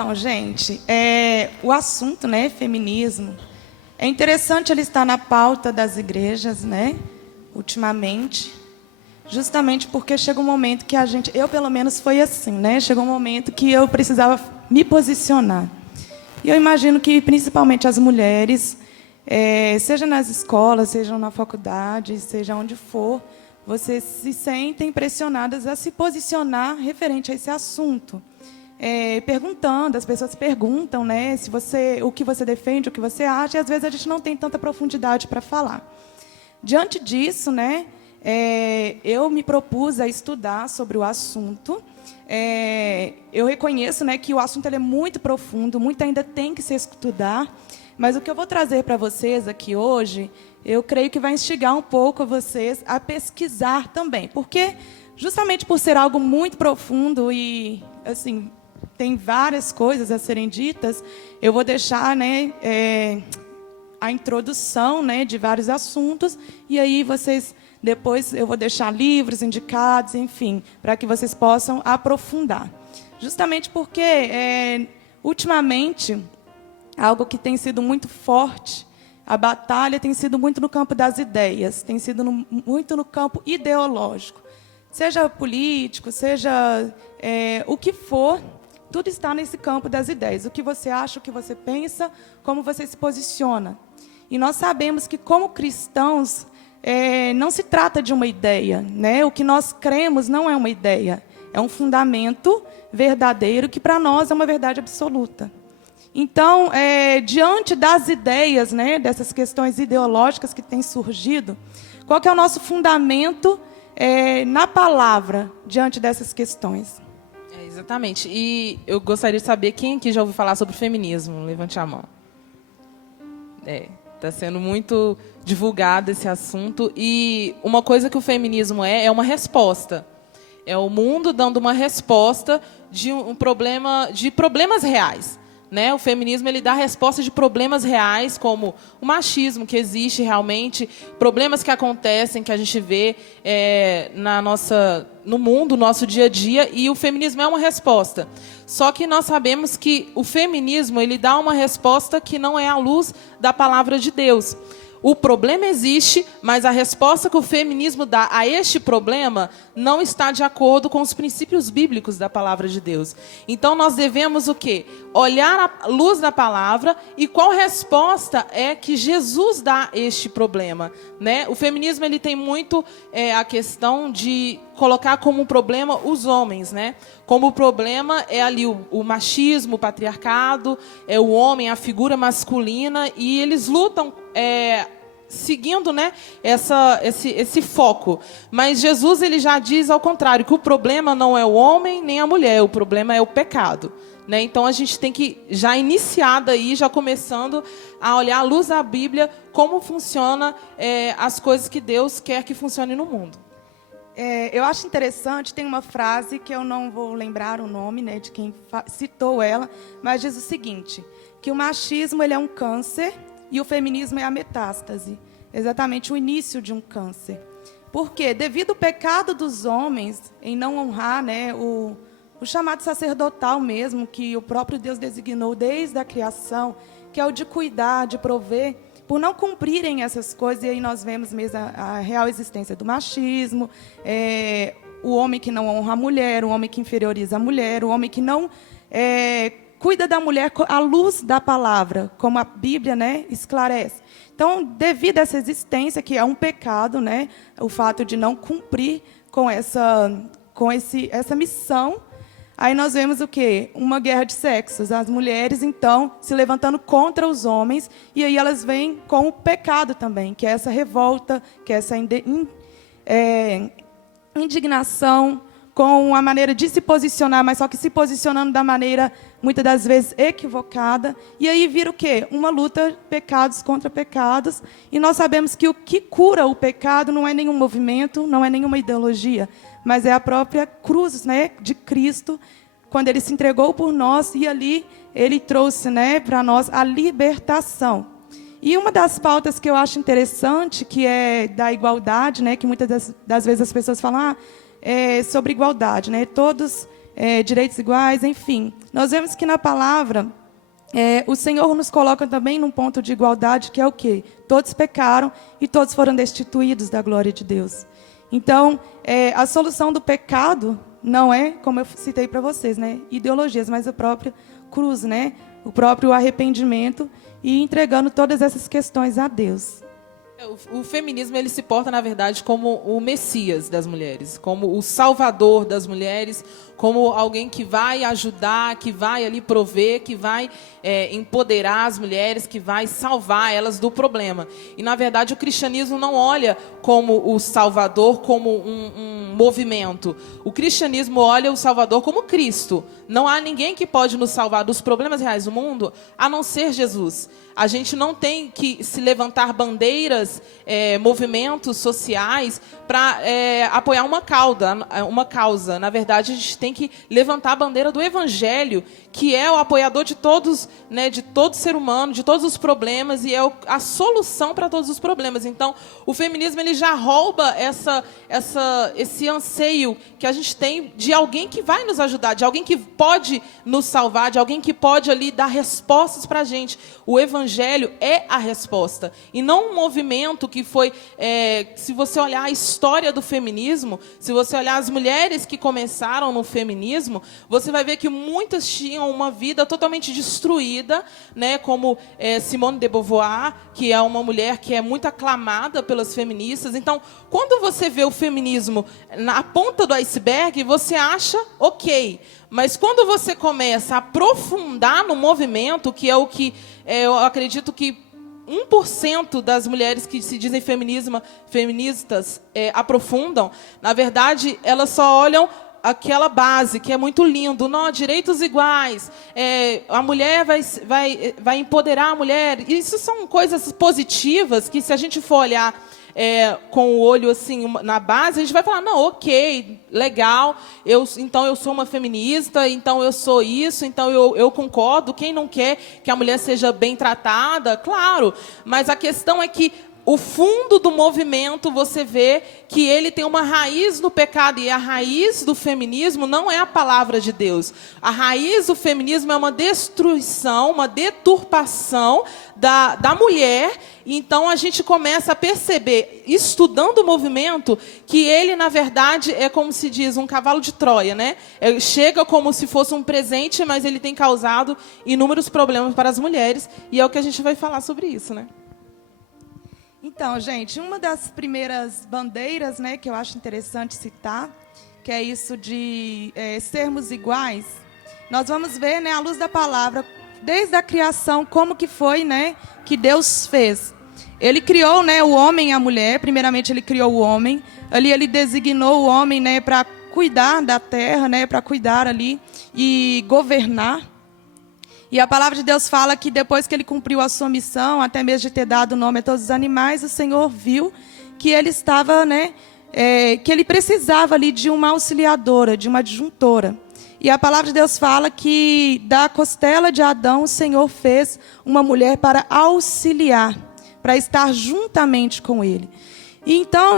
Então, gente, o assunto, né, feminismo, é interessante ele estar na pauta das igrejas, né, ultimamente, justamente porque chega um momento que eu pelo menos foi assim, né, chegou um momento que eu precisava me posicionar. E eu imagino que principalmente as mulheres, seja nas escolas, seja na faculdade, seja onde for, vocês se sentem pressionadas a se posicionar referente a esse assunto. Perguntando, as pessoas perguntam, né, o que você defende, o que você acha, e às vezes a gente não tem tanta profundidade para falar. Diante disso, né, eu me propus a estudar sobre o assunto. Eu reconheço, né, que o assunto ele é muito profundo, muito ainda tem que se estudar, mas o que eu vou trazer para vocês aqui hoje, eu creio que vai instigar um pouco vocês a pesquisar também, porque justamente por ser algo muito profundo e assim tem várias coisas a serem ditas, eu vou deixar, né, a introdução, né, de vários assuntos, e aí vocês, depois eu vou deixar livros indicados, enfim, para que vocês possam aprofundar. Justamente porque, ultimamente, algo que tem sido muito forte, a batalha tem sido muito no campo das ideias, tem sido muito no campo ideológico. Seja político, seja o que for, tudo está nesse campo das ideias. O que você acha, o que você pensa, como você se posiciona. E nós sabemos que, como cristãos, não se trata de uma ideia, né? O que nós cremos não é uma ideia. É um fundamento verdadeiro que, para nós, é uma verdade absoluta. Então, diante das ideias, né, dessas questões ideológicas que têm surgido, qual que é o nosso fundamento na palavra, diante dessas questões? Exatamente. E eu gostaria de saber quem aqui já ouviu falar sobre feminismo. Levante a mão. Está sendo muito divulgado esse assunto. E uma coisa que o feminismo é uma resposta. É o mundo dando uma resposta de de problemas reais. Né? O feminismo ele dá resposta de problemas reais, como o machismo que existe realmente, problemas que acontecem, que a gente vê no mundo, no nosso dia a dia, e o feminismo é uma resposta. Só que nós sabemos que o feminismo ele dá uma resposta que não é à luz da palavra de Deus. O problema existe, mas a resposta que o feminismo dá a este problema não está de acordo com os princípios bíblicos da palavra de Deus. Então, nós devemos o quê? Olhar a luz da palavra e qual resposta é que Jesus dá a este problema. Né? O feminismo ele tem muito a questão de colocar como um problema os homens. Né? Como o problema é ali o machismo, o patriarcado, o homem, a figura masculina, e eles lutam seguindo, né, esse foco. Mas Jesus ele já diz ao contrário, que o problema não é o homem nem a mulher, o problema é o pecado. Né? Então a gente tem que já iniciar daí, já começando a olhar à luz da Bíblia como funciona as coisas que Deus quer que funcionem no mundo. Eu acho interessante, tem uma frase que eu não vou lembrar o nome, né, de quem citou ela, mas diz o seguinte, que o machismo ele é um câncer e o feminismo é a metástase, exatamente o início de um câncer. Por quê? Devido ao pecado dos homens em não honrar, né, o chamado sacerdotal mesmo, que o próprio Deus designou desde a criação, que é o de cuidar, de prover, por não cumprirem essas coisas, e aí nós vemos mesmo a real existência do machismo, o homem que não honra a mulher, o homem que inferioriza a mulher, o homem que não cuida da mulher à luz da palavra, como a Bíblia, né, esclarece. Então, devido a essa existência, que é um pecado, né, o fato de não cumprir com essa missão, aí nós vemos o quê? Uma guerra de sexos. As mulheres, então, se levantando contra os homens, e aí elas vêm com o pecado também, que é essa revolta, que é essa indignação, com a maneira de se posicionar, mas só que se posicionando da maneira, muitas das vezes, equivocada. E aí vira o quê? Uma luta, pecados contra pecados. E nós sabemos que o que cura o pecado não é nenhum movimento, não é nenhuma ideologia, mas é a própria cruz, né, de Cristo, quando ele se entregou por nós, e ali ele trouxe, né, para nós a libertação. E uma das pautas que eu acho interessante, que é da igualdade, né, que muitas das vezes as pessoas falam sobre igualdade, né, todos direitos iguais, enfim. Nós vemos que na palavra, o Senhor nos coloca também num ponto de igualdade, que é o quê? Todos pecaram e todos foram destituídos da glória de Deus. Então, a solução do pecado não é, como eu citei para vocês, né, ideologias, mas a própria cruz, né, o próprio arrependimento e entregando todas essas questões a Deus. O feminismo ele se porta, na verdade, como o Messias das mulheres, como o Salvador das mulheres, como alguém que vai ajudar, que vai ali prover, que vai empoderar as mulheres, que vai salvar elas do problema. E, na verdade, o cristianismo não olha como o Salvador, como um movimento. O cristianismo olha o Salvador como Cristo. Não há ninguém que pode nos salvar dos problemas reais do mundo, a não ser Jesus. A gente não tem que se levantar bandeiras, movimentos sociais para apoiar uma causa. Na verdade, a gente tem que levantar a bandeira do Evangelho, que é o apoiador de todos, né, de todo ser humano, de todos os problemas, e é a solução para todos os problemas. Então, o feminismo ele já rouba esse anseio que a gente tem de alguém que vai nos ajudar, de alguém que pode nos salvar, de alguém que pode ali dar respostas para a gente. O Evangelho é a resposta, e não um movimento que foi... se você olhar a história do feminismo, se você olhar as mulheres que começaram no feminismo, você vai ver que muitas tinham uma vida totalmente destruída, né, como Simone de Beauvoir, que é uma mulher que é muito aclamada pelas feministas. Então, quando você vê o feminismo na ponta do iceberg, você acha ok. Mas quando você começa a aprofundar no movimento, que é o que eu acredito que 1% das mulheres que se dizem feministas aprofundam, na verdade, elas só olham aquela base, que é muito lindo, não, direitos iguais, a mulher vai empoderar a mulher. Isso são coisas positivas que, se a gente for olhar com o olho assim na base, a gente vai falar, não, ok, legal, então eu sou uma feminista, então eu sou isso, então eu concordo. Quem não quer que a mulher seja bem tratada? Claro, mas a questão é que o fundo do movimento, você vê que ele tem uma raiz no pecado, e a raiz do feminismo não é a palavra de Deus. A raiz do feminismo é uma destruição, uma deturpação da mulher. Então, a gente começa a perceber, estudando o movimento, que ele, na verdade, é como se diz, um cavalo de Troia, né? Chega como se fosse um presente, mas ele tem causado inúmeros problemas para as mulheres, e é o que a gente vai falar sobre isso, né? Então, gente, uma das primeiras bandeiras, né, que eu acho interessante citar, que é isso de sermos iguais, nós vamos ver, né, à luz da palavra, desde a criação, como que foi, né, que Deus fez. Ele criou, né, o homem e a mulher. Primeiramente, ele criou o homem. Ali ele designou o homem, né, para cuidar da terra, né, para cuidar ali e governar. E a palavra de Deus fala que depois que ele cumpriu a sua missão, até mesmo de ter dado nome a todos os animais, o Senhor viu que ele estava, né, que ele precisava ali de uma auxiliadora, de uma adjuntora. E a palavra de Deus fala que da costela de Adão o Senhor fez uma mulher para auxiliar, para estar juntamente com ele. E então,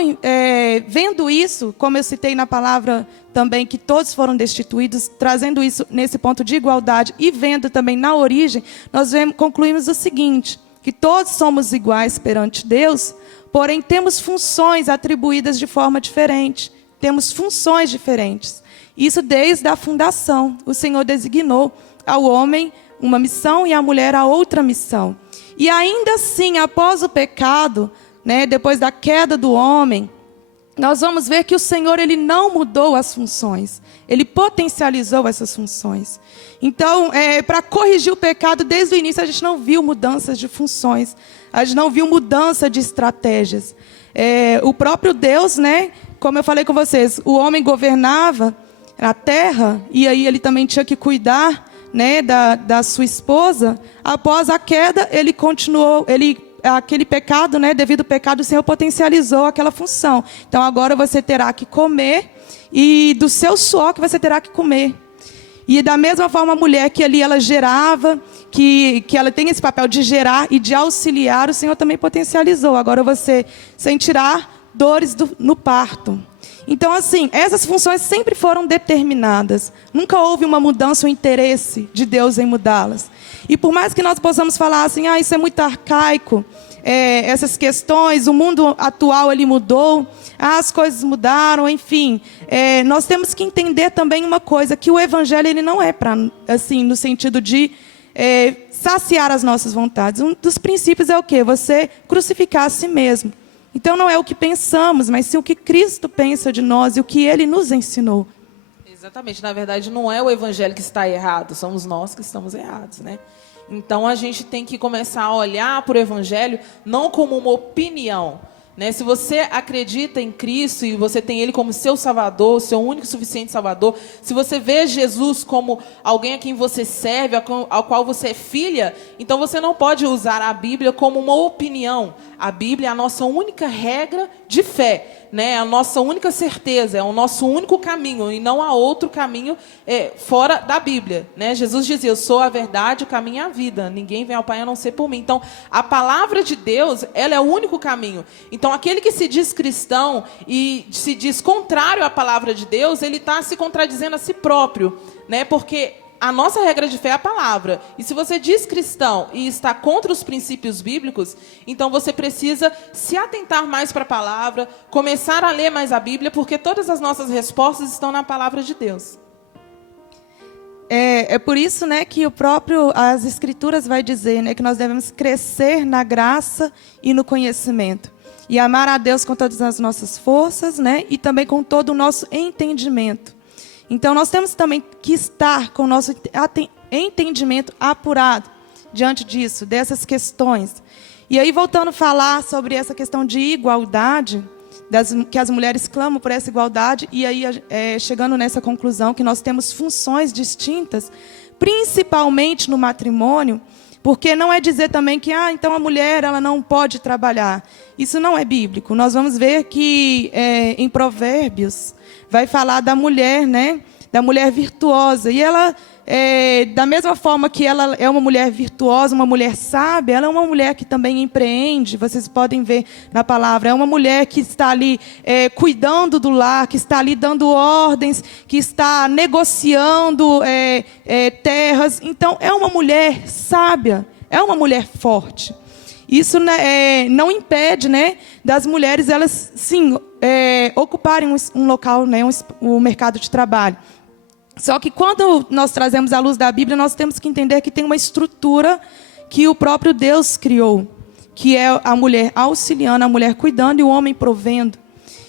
vendo isso, como eu citei na palavra também, que todos foram destituídos, trazendo isso nesse ponto de igualdade e vendo também na origem, nós concluímos o seguinte, que todos somos iguais perante Deus, porém temos funções atribuídas de forma diferente, temos funções diferentes. Isso desde a fundação. O Senhor designou ao homem uma missão e à mulher a outra missão. E ainda assim, após o pecado, né, depois da queda do homem, nós vamos ver que o Senhor ele não mudou as funções. Ele potencializou essas funções. Então, para corrigir o pecado, desde o início a gente não viu mudanças de funções. A gente não viu mudança de estratégias. O próprio Deus, né, como eu falei com vocês, o homem governava a terra, e aí ele também tinha que cuidar, né, da sua esposa. Após a queda, ele continuou, aquele pecado, né, devido ao pecado, o Senhor potencializou aquela função. Então agora você terá que comer, e do seu suor que você terá que comer. E da mesma forma a mulher que ali ela gerava, que ela tem esse papel de gerar e de auxiliar, o Senhor também potencializou. Agora você sentirá dores no parto. Então, assim, essas funções sempre foram determinadas. Nunca houve uma mudança ou interesse de Deus em mudá-las. E por mais que nós possamos falar assim, isso é muito arcaico, essas questões, o mundo atual ele mudou, as coisas mudaram, enfim. Nós temos que entender também uma coisa, que o evangelho ele não é para, assim, no sentido de saciar as nossas vontades. Um dos princípios é o quê? Você crucificar a si mesmo. Então não é o que pensamos, mas sim o que Cristo pensa de nós e o que Ele nos ensinou. Exatamente. Na verdade, não é o evangelho que está errado, somos nós que estamos errados, né? Então a gente tem que começar a olhar para o evangelho não como uma opinião, né? Se você acredita em Cristo e você tem Ele como seu Salvador, seu único e suficiente Salvador, se você vê Jesus como alguém a quem você serve, ao qual você é filha, então você não pode usar a Bíblia como uma opinião. A Bíblia é a nossa única regra de fé, né? É a nossa única certeza, é o nosso único caminho, e não há outro caminho fora da Bíblia, né? Jesus dizia, eu sou a verdade, o caminho e a vida. Ninguém vem ao Pai a não ser por mim. Então, a palavra de Deus, ela é o único caminho. Então, aquele que se diz cristão e se diz contrário à palavra de Deus, ele está se contradizendo a si próprio, né? Porque a nossa regra de fé é a palavra. E se você diz cristão e está contra os princípios bíblicos, então você precisa se atentar mais para a palavra, começar a ler mais a Bíblia, porque todas as nossas respostas estão na palavra de Deus. É por isso, né, que as Escrituras vai dizer, né, que nós devemos crescer na graça e no conhecimento. E amar a Deus com todas as nossas forças, né, e também com todo o nosso entendimento. Então, nós temos também que estar com o nosso entendimento apurado diante disso, dessas questões. E aí, voltando a falar sobre essa questão de igualdade, que as mulheres clamam por essa igualdade, e aí chegando nessa conclusão que nós temos funções distintas, principalmente no matrimônio, porque não é dizer também que então a mulher ela não pode trabalhar. Isso não é bíblico. Nós vamos ver que em Provérbios vai falar da mulher, né? Da mulher virtuosa. E ela, da mesma forma que ela é uma mulher virtuosa, uma mulher sábia, ela é uma mulher que também empreende. Vocês podem ver na palavra. É uma mulher que está ali cuidando do lar, que está ali dando ordens, que está negociando terras. Então, é uma mulher sábia, é uma mulher forte. Isso não impede, né, das mulheres, elas, sim, ocuparem um local, né, um mercado de trabalho. Só que quando nós trazemos à luz da Bíblia, nós temos que entender que tem uma estrutura que o próprio Deus criou, que é a mulher auxiliando, a mulher cuidando e o homem provendo.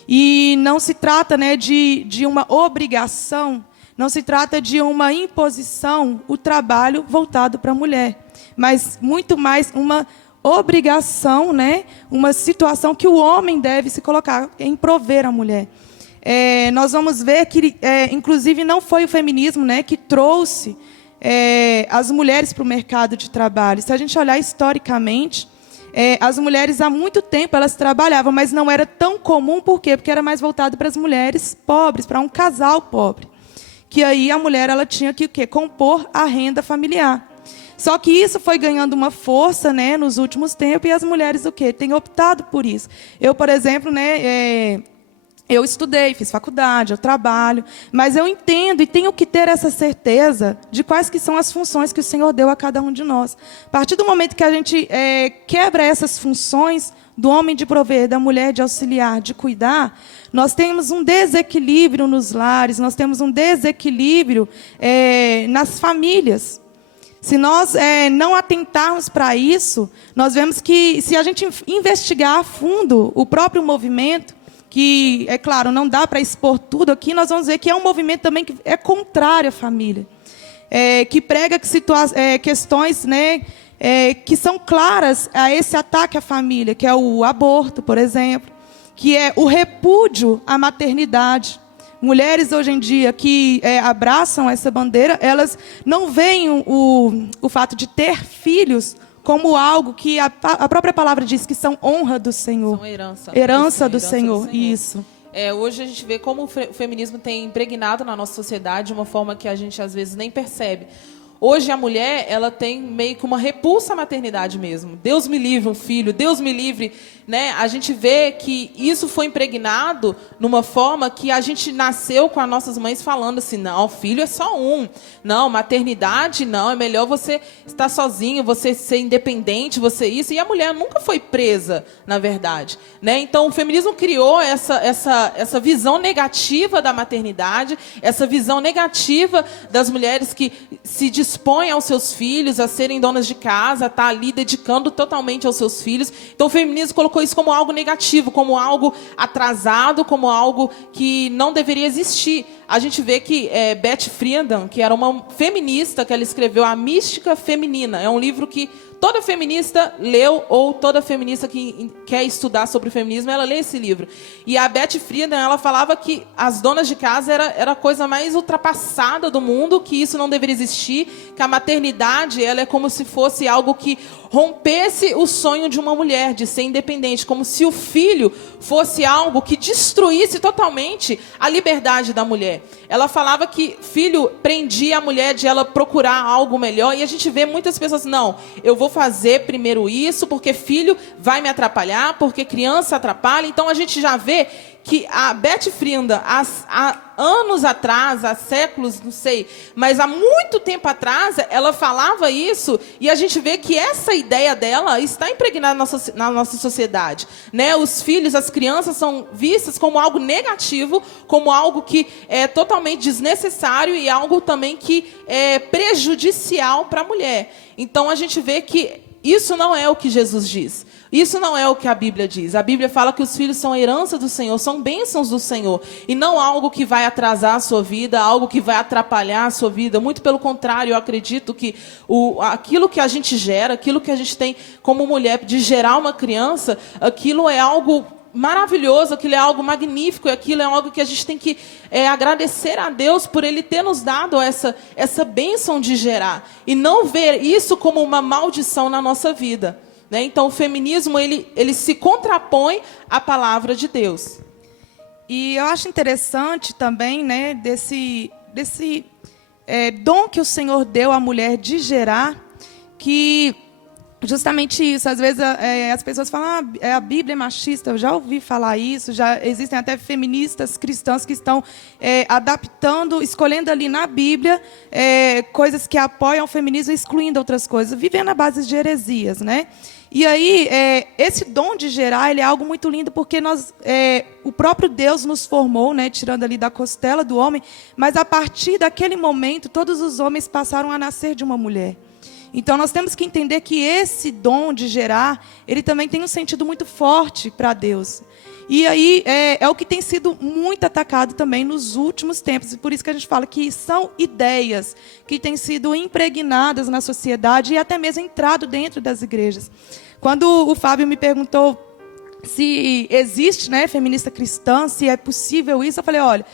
E não se trata, né, de uma obrigação, não se trata de uma imposição, o trabalho voltado para a mulher, mas muito mais uma obrigação, né? Uma situação que o homem deve se colocar em prover a mulher. Nós vamos ver que, inclusive, não foi o feminismo, né, que trouxe as mulheres para o mercado de trabalho. Se a gente olhar historicamente, as mulheres há muito tempo elas trabalhavam, mas não era tão comum. Por quê? Porque era mais voltado para as mulheres pobres, para um casal pobre. Que aí a mulher ela tinha que o quê? Compor a renda familiar. Só que isso foi ganhando uma força, né, nos últimos tempos, e as mulheres o quê? Têm optado por isso. Eu, por exemplo, né, eu estudei, fiz faculdade, eu trabalho, mas eu entendo e tenho que ter essa certeza de quais que são as funções que o Senhor deu a cada um de nós. A partir do momento que a gente quebra essas funções do homem de prover, da mulher de auxiliar, de cuidar, nós temos um desequilíbrio nos lares, nós temos um desequilíbrio nas famílias. Se nós não atentarmos para isso, nós vemos que, se a gente investigar a fundo o próprio movimento, que, é claro, não dá para expor tudo aqui, nós vamos ver que é um movimento também que é contrário à família, que prega questões, né, que são claras a esse ataque à família, que é o aborto, por exemplo, que é o repúdio à maternidade. Mulheres hoje em dia que abraçam essa bandeira, elas não veem o fato de ter filhos como algo que a própria palavra diz que são honra do Senhor. São herança do Senhor. Isso. Hoje a gente vê como o feminismo tem impregnado na nossa sociedade de uma forma que a gente às vezes nem percebe. Hoje a mulher, ela tem meio que uma repulsa à maternidade mesmo. Deus me livre um filho, Deus me livre, né? A gente vê que isso foi impregnado numa forma que a gente nasceu com as nossas mães falando assim, não, filho é só um. Não, maternidade não, é melhor você estar sozinho, você ser independente, você isso. E a mulher nunca foi presa, na verdade, né? Então o feminismo criou essa visão negativa da maternidade, essa visão negativa das mulheres que se dispõem aos seus filhos, a serem donas de casa, a estar ali dedicando totalmente aos seus filhos. Então o feminismo colocou isso como algo negativo, como algo atrasado, como algo que não deveria existir. A gente vê que Beth Friedan, que era uma feminista, que ela escreveu A Mística Feminina. É um livro que toda feminista leu, ou toda feminista que quer estudar sobre o feminismo, ela lê esse livro. E a Beth Friedan, ela falava que as donas de casa era a coisa mais ultrapassada do mundo, que isso não deveria existir, que a maternidade ela é como se fosse algo que rompesse o sonho de uma mulher, de ser independente, como se o filho fosse algo que destruísse totalmente a liberdade da mulher. Ela falava que filho prendia a mulher de ela procurar algo melhor, e a gente vê muitas pessoas, não, eu vou fazer primeiro isso, porque filho vai me atrapalhar, porque criança atrapalha. Então a gente já vê que a Beth Friedan, há anos atrás, há séculos, não sei, mas há muito tempo atrás, ela falava isso, e a gente vê que essa ideia dela está impregnada na nossa sociedade, né? Os filhos, as crianças são vistas como algo negativo, como algo que é totalmente desnecessário e algo também que é prejudicial para a mulher. Então a gente vê que isso não é o que Jesus diz. Isso não é o que a Bíblia diz. A Bíblia fala que os filhos são herança do Senhor, são bênçãos do Senhor. E não algo que vai atrasar a sua vida, algo que vai atrapalhar a sua vida. Muito pelo contrário, eu acredito que aquilo que a gente gera, aquilo que a gente tem como mulher de gerar uma criança, aquilo é algo maravilhoso, aquilo é algo magnífico, e aquilo é algo que a gente tem que agradecer a Deus por Ele ter nos dado essa bênção de gerar. E não ver isso como uma maldição na nossa vida. Né? Então, o feminismo ele se contrapõe à palavra de Deus. E eu acho interessante também, né, desse dom que o Senhor deu à mulher de gerar, que justamente isso. Às vezes as pessoas falam, a Bíblia é machista. Eu já ouvi falar isso. Já existem até feministas cristãs que estão adaptando, escolhendo ali na Bíblia coisas que apoiam o feminismo, excluindo outras coisas, vivendo à base de heresias, né? E aí, esse dom de gerar, ele é algo muito lindo, porque o próprio Deus nos formou, né, tirando ali da costela do homem, mas a partir daquele momento, todos os homens passaram a nascer de uma mulher. Então, nós temos que entender que esse dom de gerar, ele também tem um sentido muito forte para Deus. E aí, é o que tem sido muito atacado também nos últimos tempos. E por isso que a gente fala que são ideias que têm sido impregnadas na sociedade e até mesmo entrado dentro das igrejas. Quando o Fábio me perguntou se existe, né, feminista cristã, se é possível isso, eu falei, olha,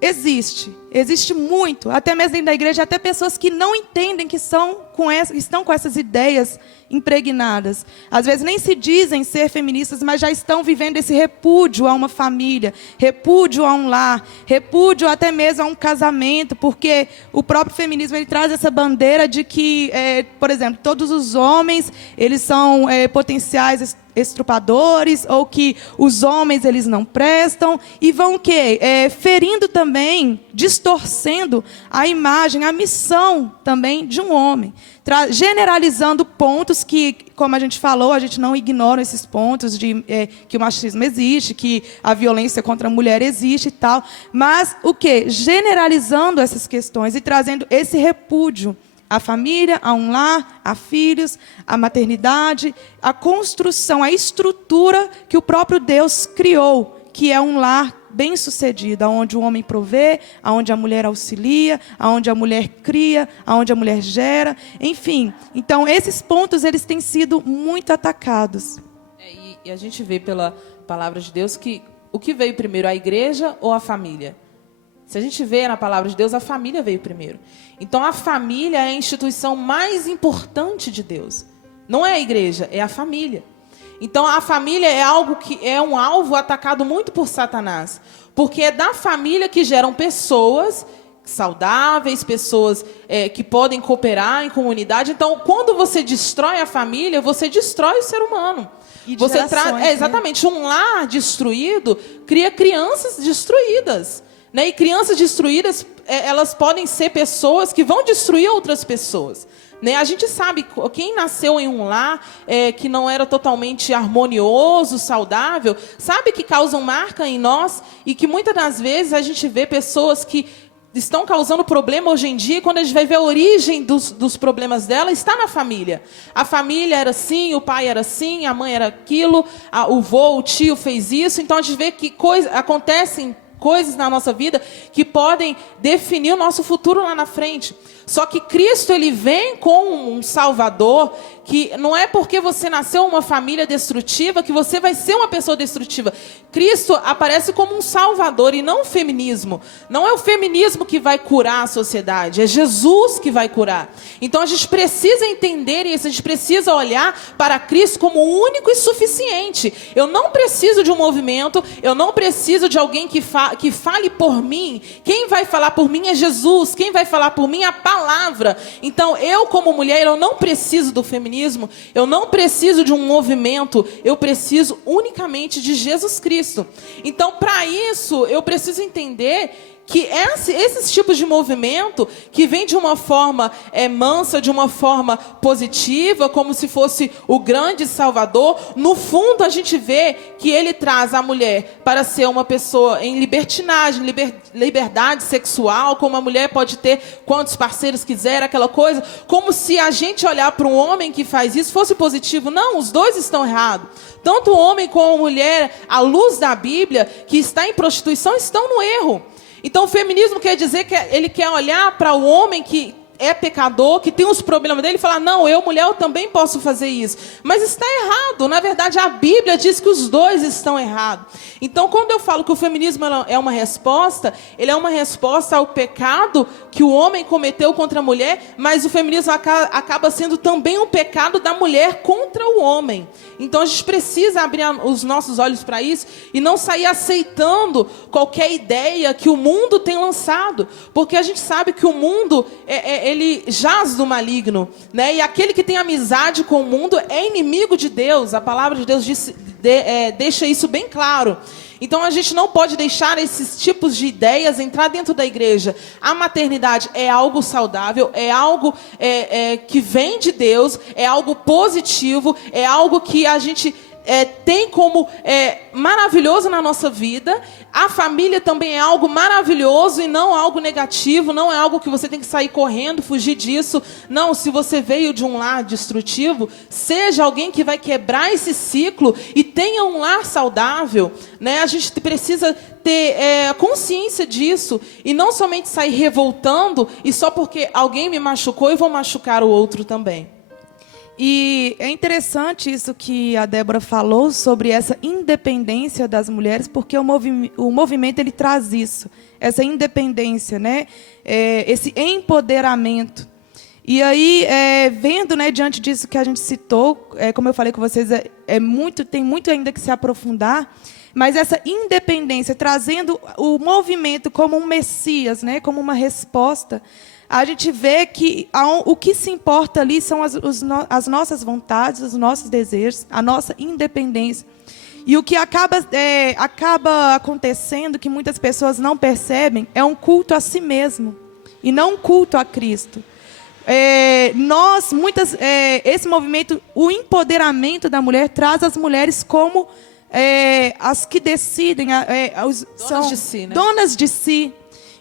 existe muito, até mesmo dentro da igreja, até pessoas que não entendem que estão com essas ideias impregnadas. Às vezes nem se dizem ser feministas, mas já estão vivendo esse repúdio a uma família, repúdio a um lar, repúdio até mesmo a um casamento, porque o próprio feminismo ele traz essa bandeira de que, por exemplo, todos os homens eles são potenciais estrupadores, ou que os homens eles não prestam, e vão o quê? Ferindo também, distorcendo a imagem, a missão também de um homem. Generalizando pontos que, como a gente falou, a gente não ignora esses pontos de que o machismo existe, que a violência contra a mulher existe e tal, mas o quê? Generalizando essas questões e trazendo esse repúdio à família, a um lar, a filhos, a maternidade, a construção, a estrutura que o próprio Deus criou, que é um lar bem-sucedido, onde o homem provê, onde a mulher auxilia, onde a mulher cria, onde a mulher gera, enfim. Então, esses pontos eles têm sido muito atacados. E a gente vê pela palavra de Deus que o que veio primeiro, a igreja ou a família? Se a gente vê na palavra de Deus, a família veio primeiro. Então, a família é a instituição mais importante de Deus. Não é a igreja, é a família. Então, a família é algo que é um alvo atacado muito por Satanás. Porque é da família que geram pessoas saudáveis, pessoas que podem cooperar em comunidade. Então, quando você destrói a família, você destrói o ser humano. E de Você gerações, exatamente, um lar destruído cria crianças destruídas. Né? E crianças destruídas, elas podem ser pessoas que vão destruir outras pessoas. Né? A gente sabe, quem nasceu em um lar que não era totalmente harmonioso, saudável, sabe que causam marca em nós e que muitas das vezes a gente vê pessoas que estão causando problema hoje em dia, e quando a gente vai ver a origem dos problemas dela, está na família. A família era assim, o pai era assim, a mãe era aquilo, o vô, o tio fez isso. Então a gente vê que acontecem coisas na nossa vida que podem definir o nosso futuro lá na frente. Só que Cristo, ele vem com um Salvador, que não é porque você nasceu em uma família destrutiva que você vai ser uma pessoa destrutiva. Cristo aparece como um Salvador e não o feminismo. Não é o feminismo que vai curar a sociedade, é Jesus que vai curar. Então a gente precisa entender isso, a gente precisa olhar para Cristo como único e suficiente. Eu não preciso de um movimento, eu não preciso de alguém que fale por mim. Quem vai falar por mim é Jesus, quem vai falar por mim é a palavra. Então eu, como mulher, eu não preciso do feminismo, eu não preciso de um movimento, eu preciso unicamente de Jesus Cristo. Então, para isso, eu preciso entender que esses tipos de movimento que vem de uma forma mansa, de uma forma positiva, como se fosse o grande Salvador, no fundo a gente vê que ele traz a mulher para ser uma pessoa em libertinagem, liberdade sexual, como a mulher pode ter quantos parceiros quiser, aquela coisa, como se a gente olhar para um homem que faz isso fosse positivo. Não, os dois estão errados. Tanto o homem como a mulher, à luz da Bíblia, que está em prostituição, estão no erro. Então, o feminismo quer dizer que ele quer olhar para o homem que é pecador, que tem os problemas dele, e falar, não, eu, mulher, eu também posso fazer isso. Mas está errado. Na verdade, a Bíblia diz que os dois estão errados. Então, quando eu falo que o feminismo é uma resposta, ele é uma resposta ao pecado que o homem cometeu contra a mulher, mas o feminismo acaba sendo também um pecado da mulher contra o homem. Então, a gente precisa abrir os nossos olhos para isso e não sair aceitando qualquer ideia que o mundo tem lançado. Porque a gente sabe que o mundo ele jaz do maligno, né? E aquele que tem amizade com o mundo é inimigo de Deus. A palavra de Deus deixa isso bem claro. Então a gente não pode deixar esses tipos de ideias entrar dentro da igreja. A maternidade é algo saudável, é algo que vem de Deus, é algo positivo, é algo que a gente tem como maravilhoso na nossa vida. A família também é algo maravilhoso e não algo negativo, não é algo que você tem que sair correndo, fugir disso. Não, se você veio de um lar destrutivo, seja alguém que vai quebrar esse ciclo e tenha um lar saudável, né? A gente precisa ter consciência disso e não somente sair revoltando e só porque alguém me machucou eu vou machucar o outro também. E é interessante isso que a Débora falou sobre essa independência das mulheres, porque o movimento ele traz isso, essa independência, né? Esse empoderamento. E aí, vendo, né, diante disso que a gente citou, como eu falei com vocês, tem muito ainda que se aprofundar, mas essa independência, trazendo o movimento como um Messias, né, como uma resposta, a gente vê que o que se importa ali são as nossas vontades, os nossos desejos, a nossa independência. E o que acaba acontecendo, que muitas pessoas não percebem, é um culto a si mesmo, e não um culto a Cristo. Esse movimento, o empoderamento da mulher, traz as mulheres como as que decidem, Donas de si, né? Donas de si.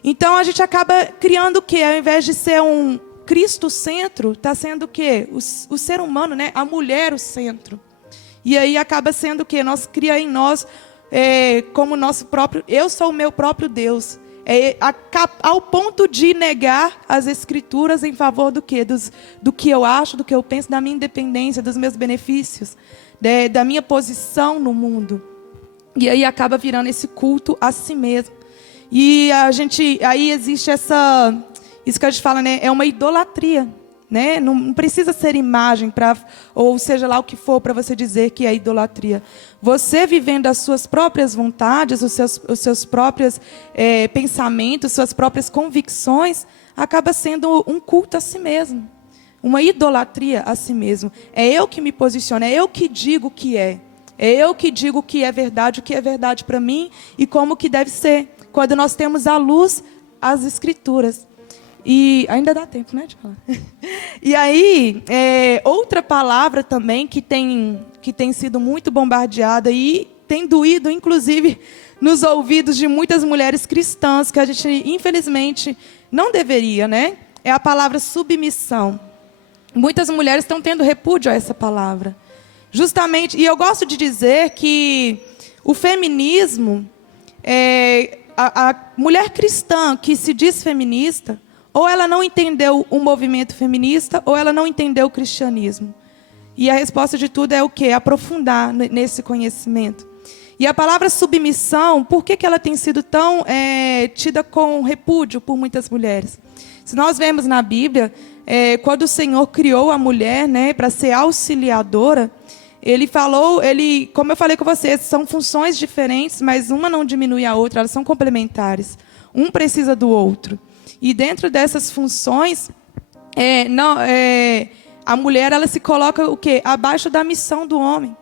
Então, a gente acaba criando o quê? Ao invés de ser um Cristo-centro, está sendo o quê? O ser humano, né? A mulher o centro. E aí acaba sendo o quê? Nós cria em nós como nosso próprio... Eu sou o meu próprio Deus. Ao ponto de negar as Escrituras em favor do quê? Do que eu acho, do que eu penso, da minha independência, dos meus benefícios, da minha posição no mundo. E aí acaba virando esse culto a si mesmo. E aí existe isso que a gente fala, né? É uma idolatria, né? Não precisa ser imagem, ou seja lá o que for, para você dizer que é idolatria. Você vivendo as suas próprias vontades, os seus próprios pensamentos, suas próprias convicções, acaba sendo um culto a si mesmo. Uma idolatria a si mesmo. É eu que me posiciono, é eu que digo o que é. É eu que digo o que é verdade para mim e como que deve ser. Quando nós temos à luz as Escrituras. E ainda dá tempo, né, de falar. E aí, outra palavra também que tem sido muito bombardeada e tem doído, inclusive, nos ouvidos de muitas mulheres cristãs, que a gente, infelizmente, não deveria, né? É a palavra submissão. Muitas mulheres estão tendo repúdio a essa palavra. Justamente, e eu gosto de dizer que o feminismo, a mulher cristã que se diz feminista, ou ela não entendeu o movimento feminista, ou ela não entendeu o cristianismo. E a resposta de tudo é o quê? Aprofundar nesse conhecimento. E a palavra submissão, por que ela tem sido tão tida com repúdio por muitas mulheres? Se nós vemos na Bíblia, quando o Senhor criou a mulher, né, para ser auxiliadora, Ele falou, como eu falei com vocês, são funções diferentes, mas uma não diminui a outra, elas são complementares. Um precisa do outro. E dentro dessas funções, a mulher ela se coloca o quê? Abaixo da missão do homem.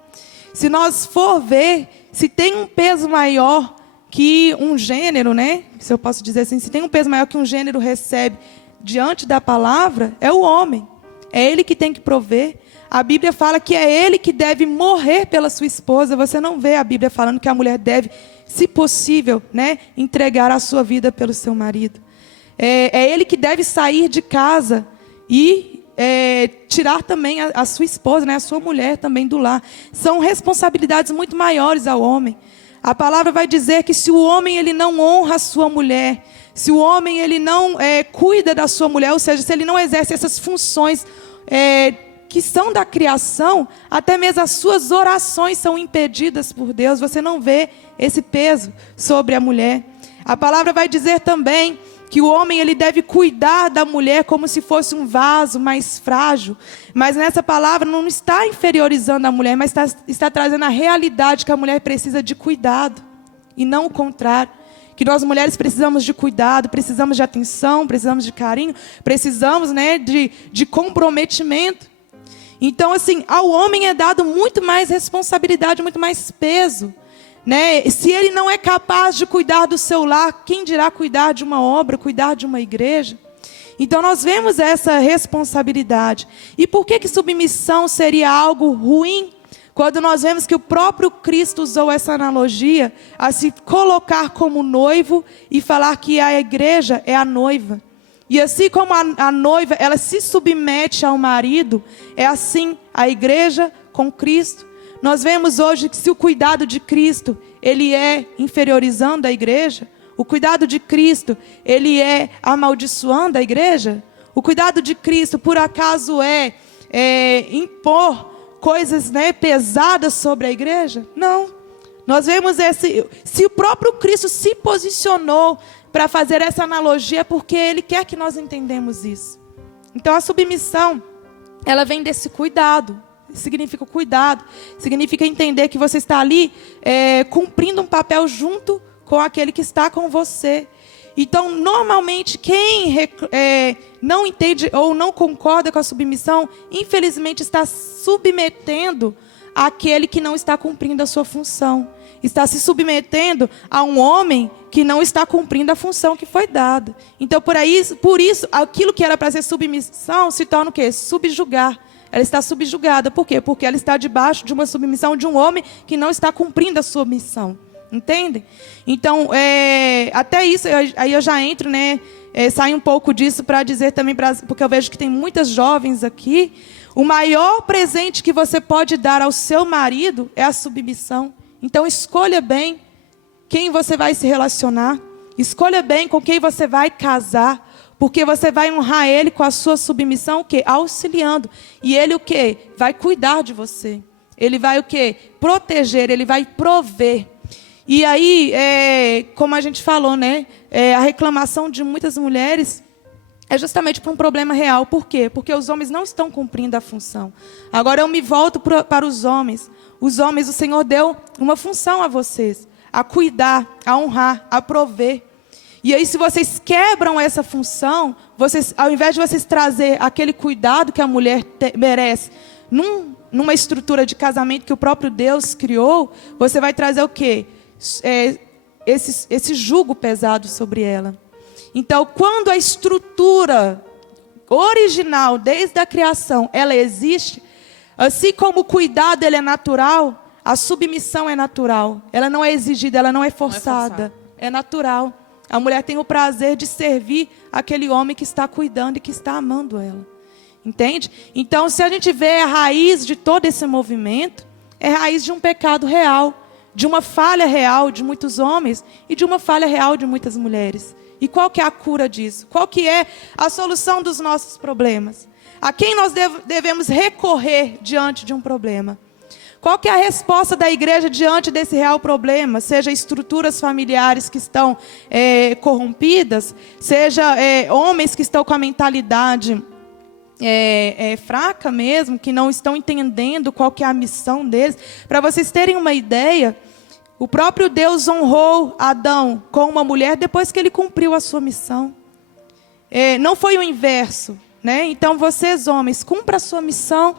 Se nós for ver, se tem um peso maior que um gênero, né? Se eu posso dizer assim, se tem um peso maior que um gênero recebe diante da palavra, é o homem. É ele que tem que prover. A Bíblia fala que é ele que deve morrer pela sua esposa. Você não vê a Bíblia falando que a mulher deve, se possível, né, entregar a sua vida pelo seu marido. É ele que deve sair de casa e tirar também a sua esposa, né, a sua mulher também do lar. São responsabilidades muito maiores ao homem. A palavra vai dizer que se o homem ele não honra a sua mulher, se o homem ele não cuida da sua mulher, ou seja, se ele não exerce essas funções que são da criação, até mesmo as suas orações são impedidas por Deus. Você não vê esse peso sobre a mulher. A palavra vai dizer também que o homem ele deve cuidar da mulher como se fosse um vaso mais frágil. Mas nessa palavra não está inferiorizando a mulher, mas está trazendo a realidade que a mulher precisa de cuidado. E não o contrário. Que nós mulheres precisamos de cuidado, precisamos de atenção, precisamos de carinho, precisamos, né, de comprometimento. Então, assim, ao homem é dado muito mais responsabilidade, muito mais peso. Né? Se ele não é capaz de cuidar do seu lar, quem dirá cuidar de uma obra, cuidar de uma igreja? Então nós vemos essa responsabilidade. E por que submissão seria algo ruim? Quando nós vemos que o próprio Cristo usou essa analogia a se colocar como noivo e falar que a igreja é a noiva. E assim como a noiva ela se submete ao marido, é assim a igreja com Cristo. Nós vemos hoje que se o cuidado de Cristo, ele é inferiorizando a igreja, o cuidado de Cristo, ele é amaldiçoando a igreja, o cuidado de Cristo, por acaso impor coisas, né, pesadas sobre a igreja? Não. Nós vemos se o próprio Cristo se posicionou para fazer essa analogia, é porque ele quer que nós entendamos isso. Então a submissão, ela vem desse cuidado. Significa cuidado, significa entender que você está ali cumprindo um papel junto com aquele que está com você. Então, normalmente, quem não entende ou não concorda com a submissão, infelizmente está submetendo aquele que não está cumprindo a sua função. Está se submetendo a um homem que não está cumprindo a função que foi dada. Então, por isso, aquilo que era para ser submissão se torna o quê? Subjugar. Ela está subjugada. Por quê? Porque ela está debaixo de uma submissão de um homem que não está cumprindo a sua missão. Entendem? Então, até isso, aí eu já entro, né? Saio um pouco disso para dizer também, porque eu vejo que tem muitas jovens aqui. O maior presente que você pode dar ao seu marido é a submissão. Então, escolha bem quem você vai se relacionar. Escolha bem com quem você vai casar. Porque você vai honrar ele com a sua submissão, o quê? Auxiliando. E ele o quê? Vai cuidar de você. Ele vai o quê? Proteger, ele vai prover. E aí, como a gente falou, né? A reclamação de muitas mulheres é justamente por um problema real. Por quê? Porque os homens não estão cumprindo a função. Agora eu me volto para os homens. Os homens, o Senhor deu uma função a vocês, a cuidar, a honrar, a prover. E aí, se vocês quebram essa função, vocês, ao invés de vocês trazer aquele cuidado que a mulher merece numa estrutura de casamento que o próprio Deus criou, você vai trazer o quê? Esse jugo pesado sobre ela. Então, quando a estrutura original, desde a criação, ela existe, assim como o cuidado ele é natural, a submissão é natural. Ela não é exigida, ela não é forçada. É natural. A mulher tem o prazer de servir aquele homem que está cuidando e que está amando ela. Entende? Então, se a gente vê a raiz de todo esse movimento, é raiz de um pecado real, de uma falha real de muitos homens e de uma falha real de muitas mulheres. E qual que é a cura disso? Qual que é a solução dos nossos problemas? A quem nós devemos recorrer diante de um problema? Qual que é a resposta da igreja diante desse real problema? Seja estruturas familiares que estão corrompidas, seja homens que estão com a mentalidade fraca mesmo, que não estão entendendo qual que é a missão deles. Para vocês terem uma ideia, o próprio Deus honrou Adão com uma mulher depois que ele cumpriu a sua missão. Não foi o inverso, né? Então vocês, homens, cumpram a sua missão,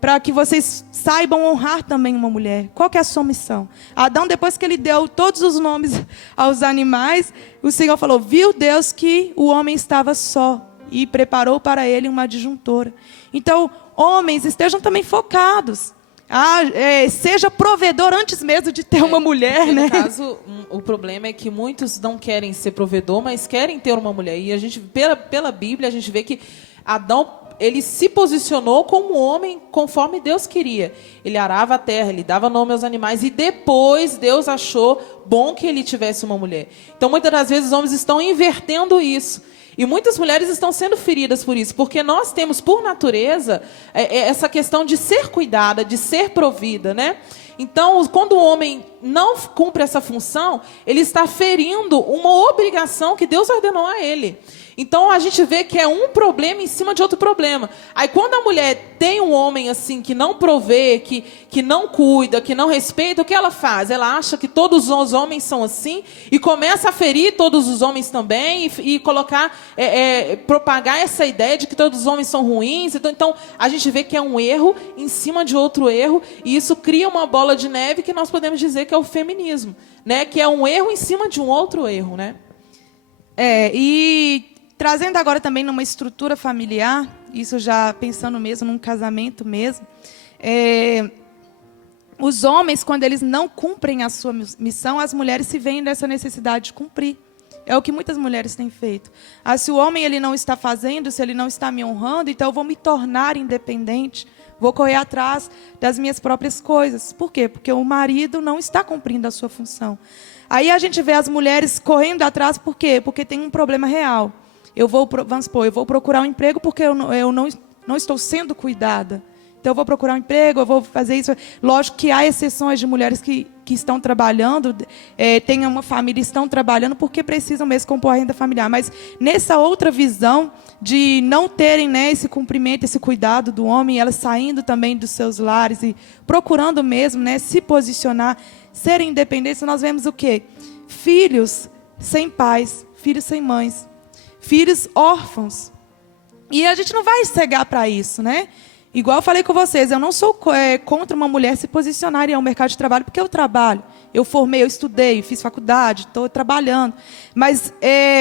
para que vocês saibam honrar também uma mulher. Qual que é a sua missão? Adão, depois que ele deu todos os nomes aos animais, o Senhor falou, viu Deus que o homem estava só e preparou para ele uma adjuntora. Então, homens, estejam também focados. Seja provedor antes mesmo de ter uma mulher, né? No caso, o problema é que muitos não querem ser provedor, mas querem ter uma mulher. E a gente, pela Bíblia, a gente vê que Adão, ele se posicionou como homem conforme Deus queria. Ele arava a terra, ele dava nome aos animais. E depois Deus achou bom que ele tivesse uma mulher. Então, muitas das vezes, os homens estão invertendo isso. E muitas mulheres estão sendo feridas por isso. Porque nós temos, por natureza, essa questão de ser cuidada, de ser provida, né? Então, quando o homem não cumpre essa função, ele está ferindo uma obrigação que Deus ordenou a ele. Então, a gente vê que é um problema em cima de outro problema. Aí, quando a mulher tem um homem assim que não provê, que não cuida, que não respeita, o que ela faz? Ela acha que todos os homens são assim e começa a ferir todos os homens também e colocar, propagar essa ideia de que todos os homens são ruins. Então, a gente vê que é um erro em cima de outro erro e isso cria uma bola de neve que nós podemos dizer que é o feminismo, né? Que é um erro em cima de um outro erro, né? E trazendo agora também numa estrutura familiar, isso já pensando mesmo num casamento mesmo, os homens, quando eles não cumprem a sua missão, as mulheres se veem nessa necessidade de cumprir. É o que muitas mulheres têm feito. Se o homem ele não está fazendo, se ele não está me honrando, então eu vou me tornar independente, vou correr atrás das minhas próprias coisas. Por quê? Porque o marido não está cumprindo a sua função. Aí a gente vê as mulheres correndo atrás, por quê? Porque tem um problema real. Vamos supor, eu vou procurar um emprego porque eu não estou sendo cuidada. Então, eu vou procurar um emprego, eu vou fazer isso. Lógico que há exceções de mulheres que estão trabalhando, têm uma família e estão trabalhando porque precisam mesmo compor a renda familiar. Mas nessa outra visão de não terem, né, esse cumprimento, esse cuidado do homem, elas saindo também dos seus lares e procurando mesmo, né, se posicionar, serem independentes, nós vemos o quê? Filhos sem pais, filhos sem mães, filhos órfãos. E a gente não vai cegar para isso, né? Igual eu falei com vocês, eu não sou contra uma mulher se posicionar em um mercado de trabalho, porque eu trabalho. Eu formei, eu estudei, fiz faculdade, estou trabalhando. Mas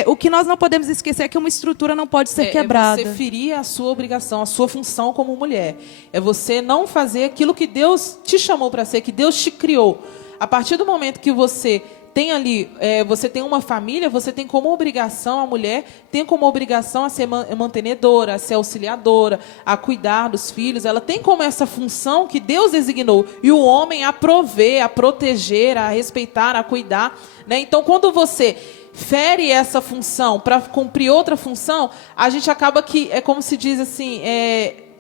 o que nós não podemos esquecer é que uma estrutura não pode ser quebrada. É você ferir a sua obrigação, a sua função como mulher. É você não fazer aquilo que Deus te chamou para ser, que Deus te criou. A partir do momento que você tem ali, você tem uma família, você tem como obrigação, a mulher tem como obrigação a ser mantenedora, a ser auxiliadora, a cuidar dos filhos. Ela tem como essa função que Deus designou. E o homem a prover, a proteger, a respeitar, a cuidar, né? Então, quando você fere essa função para cumprir outra função, a gente acaba que, é como se diz assim,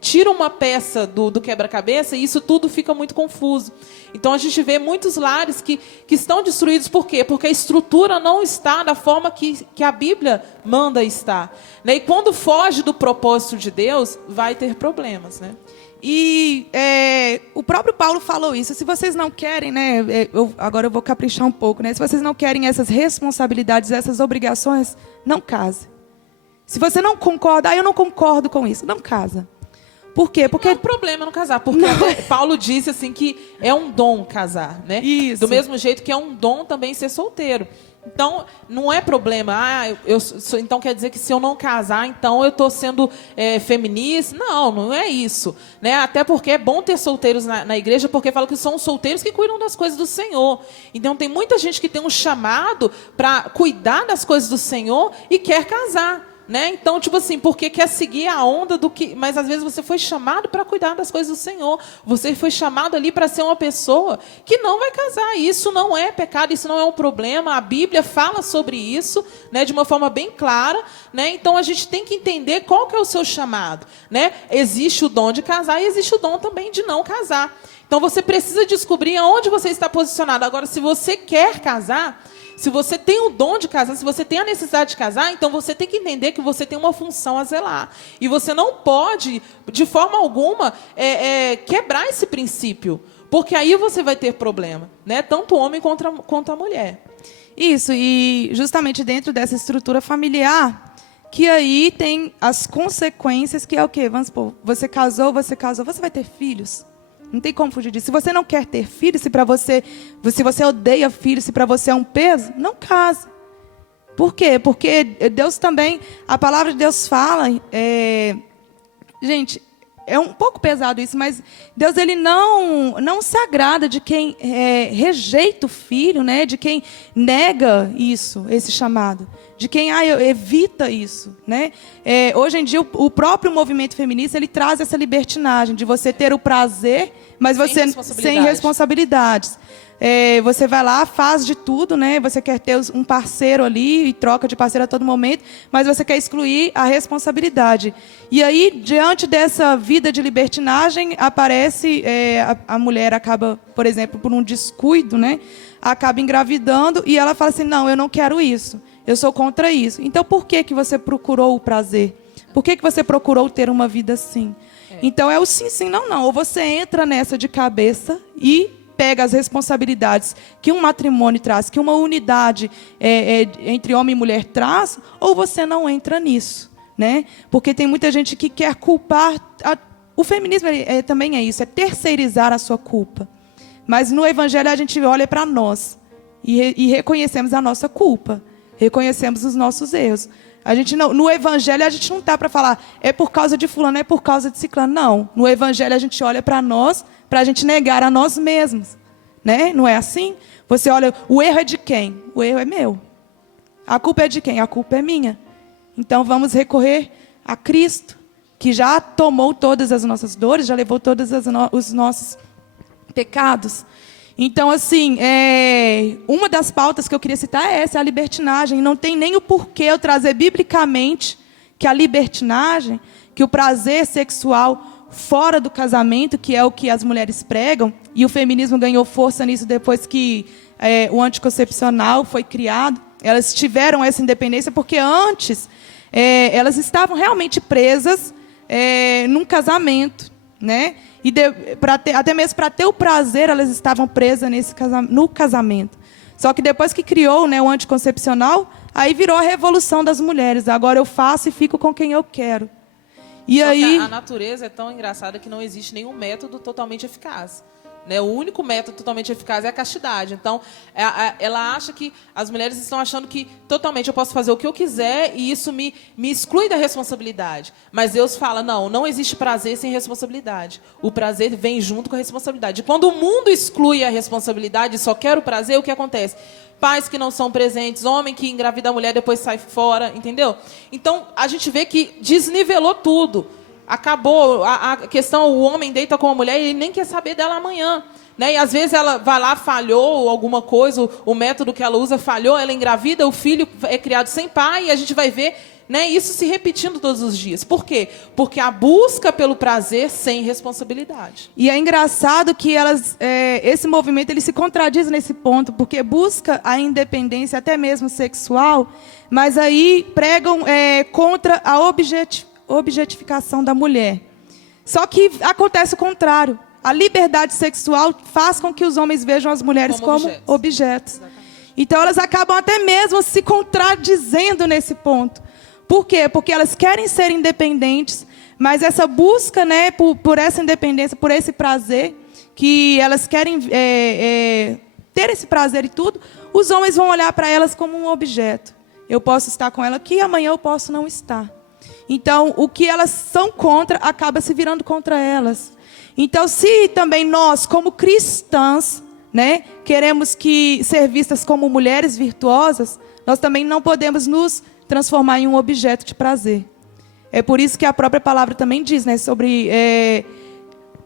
tira uma peça do quebra-cabeça e isso tudo fica muito confuso. Então a gente vê muitos lares que estão destruídos. Por quê? Porque a estrutura não está da forma que a Bíblia manda estar, né? E quando foge do propósito de Deus, vai ter problemas, né? E o próprio Paulo falou isso. Se vocês não querem, né? Agora eu vou caprichar um pouco, né? Se vocês não querem essas responsabilidades, essas obrigações, não case. Se você não concorda, eu não concordo com isso, não casa. Por quê? Porque não é um problema não casar, porque Paulo disse assim que é um dom casar, né? Isso. Do mesmo jeito que é um dom também ser solteiro. Então, não é problema. Então quer dizer que se eu não casar, então eu estou sendo feminista? Não é isso, né? Até porque é bom ter solteiros na igreja, porque fala que são os solteiros que cuidam das coisas do Senhor. Então tem muita gente que tem um chamado para cuidar das coisas do Senhor e quer casar. Né? Então, tipo assim, porque quer seguir a onda do que... Mas, às vezes, você foi chamado para cuidar das coisas do Senhor. Você foi chamado ali para ser uma pessoa que não vai casar. Isso não é pecado, isso não é um problema. A Bíblia fala sobre isso, né, de uma forma bem clara. Né? Então, a gente tem que entender qual que é o seu chamado. Né? Existe o dom de casar e existe o dom também de não casar. Então, você precisa descobrir aonde você está posicionado. Agora, se você quer casar... Se você tem o dom de casar, se você tem a necessidade de casar, então você tem que entender que você tem uma função a zelar. E você não pode, de forma alguma, quebrar esse princípio. Porque aí você vai ter problema, né? Tanto o homem quanto a mulher. Isso, e justamente dentro dessa estrutura familiar, que aí tem as consequências, que é o quê? Vamos supor, você casou, você vai ter filhos. Não tem como fugir disso. Se você não quer ter filhos, se você odeia filhos, se para você é um peso, não case. Por quê? Porque Deus também, a palavra de Deus fala, gente, é um pouco pesado isso, mas Deus ele não se agrada de quem rejeita o filho, né? De quem nega isso, esse chamado, de quem evita isso, né? Hoje em dia o próprio movimento feminista ele traz essa libertinagem de você ter o prazer, mas você sem responsabilidades. Você vai lá, faz de tudo, né? Você quer ter um parceiro ali e troca de parceiro a todo momento, mas você quer excluir a responsabilidade. E aí, diante dessa vida de libertinagem, aparece, a mulher acaba, por exemplo, por um descuido, né? Acaba engravidando e ela fala assim, não, eu não quero isso, eu sou contra isso. Então, por que você procurou o prazer? Por que você procurou ter uma vida assim? Então, é o sim, sim, não, não. Ou você entra nessa de cabeça e pega as responsabilidades que um matrimônio traz, que uma unidade entre homem e mulher traz, ou você não entra nisso, né? Porque tem muita gente que quer culpar. O feminismo também é isso, é terceirizar a sua culpa. Mas no Evangelho a gente olha para nós e reconhecemos a nossa culpa, reconhecemos os nossos erros. No Evangelho a gente não está para falar é por causa de fulano, é por causa de ciclano. Não. No Evangelho a gente olha para nós, para a gente negar a nós mesmos. Né? Não é assim? Você olha, o erro é de quem? O erro é meu. A culpa é de quem? A culpa é minha. Então vamos recorrer a Cristo, que já tomou todas as nossas dores, já levou todos os nossos pecados. Então, assim, uma das pautas que eu queria citar é essa, a libertinagem. Não tem nem o porquê eu trazer biblicamente que a libertinagem, que o prazer sexual fora do casamento, que é o que as mulheres pregam, e o feminismo ganhou força nisso depois que o anticoncepcional foi criado. Elas tiveram essa independência porque antes elas estavam realmente presas num casamento, né? E até mesmo para ter o prazer, elas estavam presas no casamento. Só que depois que criou, né, o anticoncepcional, aí virou a revolução das mulheres. Agora eu faço e fico com quem eu quero. E aí a natureza é tão engraçada que não existe nenhum método totalmente eficaz. Né? O único método totalmente eficaz é a castidade. Então, ela acha que as mulheres estão achando que totalmente eu posso fazer o que eu quiser e isso me exclui da responsabilidade. Mas Deus fala, não existe prazer sem responsabilidade. O prazer vem junto com a responsabilidade. E quando o mundo exclui a responsabilidade e só quer o prazer, o que acontece? Pais que não são presentes, homem que engravida a mulher depois sai fora, entendeu? Então, a gente vê que desnivelou tudo. Acabou a questão, o homem deita com a mulher e ele nem quer saber dela amanhã. Né? E às vezes ela vai lá, falhou alguma coisa, o método que ela usa falhou, ela engravida, o filho é criado sem pai e a gente vai ver né, isso se repetindo todos os dias. Por quê? Porque a busca pelo prazer sem responsabilidade. E é engraçado que esse movimento ele se contradiz nesse ponto, porque busca a independência, até mesmo sexual, mas aí pregam contra a objetificação da mulher. Só que acontece o contrário. A liberdade sexual faz com que os homens vejam as mulheres como objetos. Então elas acabam até mesmo se contradizendo nesse ponto. Por quê? Porque elas querem ser independentes, mas essa busca, né, por essa independência, por esse prazer, que elas querem ter esse prazer e tudo, os homens vão olhar para elas como um objeto. Eu posso estar com ela aqui, amanhã eu posso não estar. Então, o que elas são contra, acaba se virando contra elas. Então, se também nós, como cristãs, né, queremos ser vistas como mulheres virtuosas, nós também não podemos nos transformar em um objeto de prazer. É por isso que a própria palavra também diz, né, sobre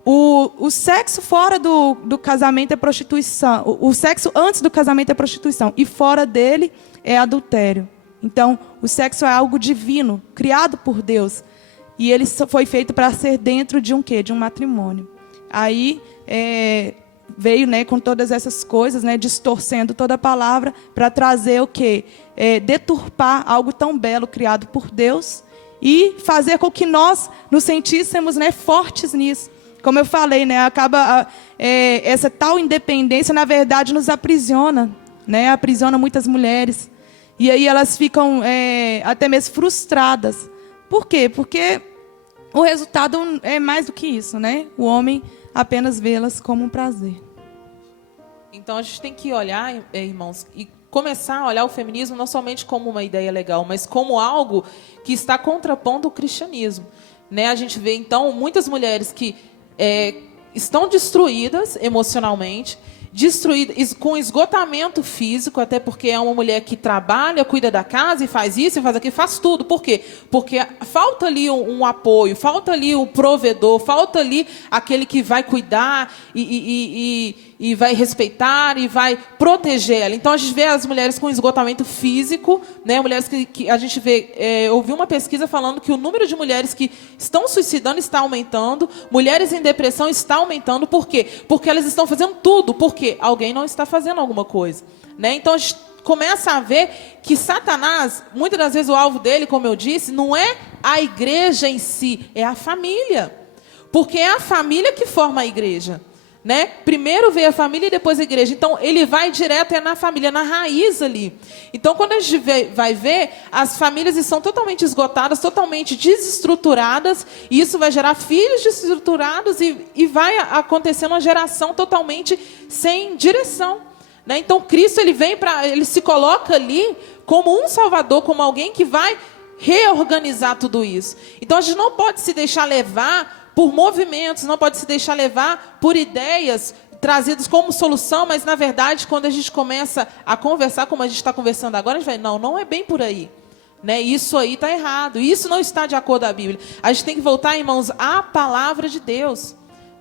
o sexo fora do casamento é prostituição. O sexo antes do casamento é prostituição. E fora dele é adultério. Então, o sexo é algo divino, criado por Deus. E ele foi feito para ser dentro de um quê? De um matrimônio. Aí veio, né, com todas essas coisas, né, distorcendo toda a palavra, para trazer o quê? Deturpar algo tão belo criado por Deus e fazer com que nós nos sentíssemos, né, fortes nisso. Como eu falei, né, acaba essa tal independência, na verdade, nos aprisiona, né, aprisiona muitas mulheres. E aí elas ficam até mesmo frustradas. Por quê? Porque o resultado é mais do que isso, né? O homem apenas vê-las como um prazer. Então a gente tem que olhar, irmãos, e começar a olhar o feminismo não somente como uma ideia legal, mas como algo que está contrapondo o cristianismo. Né? A gente vê, então, muitas mulheres que estão destruídas emocionalmente, destruídas, com esgotamento físico, até porque é uma mulher que trabalha, cuida da casa e faz isso e faz aquilo, faz tudo. Por quê? Porque falta ali um apoio, falta ali o provedor, falta ali aquele que vai cuidar e vai respeitar e vai proteger ela. Então a gente vê as mulheres com esgotamento físico, né? Mulheres que a gente vê, ouvi uma pesquisa falando que o número de mulheres que estão suicidando está aumentando, mulheres em depressão está aumentando. Por quê? Porque elas estão fazendo tudo, porque alguém não está fazendo alguma coisa, né? Então a gente começa a ver que Satanás, muitas das vezes o alvo dele, como eu disse, não é a igreja em si, é a família, porque é a família que forma a igreja. Né? Primeiro vem a família e depois a igreja. Então, ele vai direto na família, na raiz ali. Então, quando a gente vai ver, as famílias estão totalmente esgotadas, totalmente desestruturadas, e isso vai gerar filhos desestruturados e vai acontecendo uma geração totalmente sem direção. Né? Então, Cristo ele se coloca ali como um salvador, como alguém que vai reorganizar tudo isso. Então, a gente não pode se deixar levar por movimentos, não pode se deixar levar por ideias trazidas como solução, mas, na verdade, quando a gente começa a conversar, como a gente está conversando agora, a gente vai, não é bem por aí. Né? Isso aí está errado, isso não está de acordo com a Bíblia. A gente tem que voltar, irmãos, à palavra de Deus.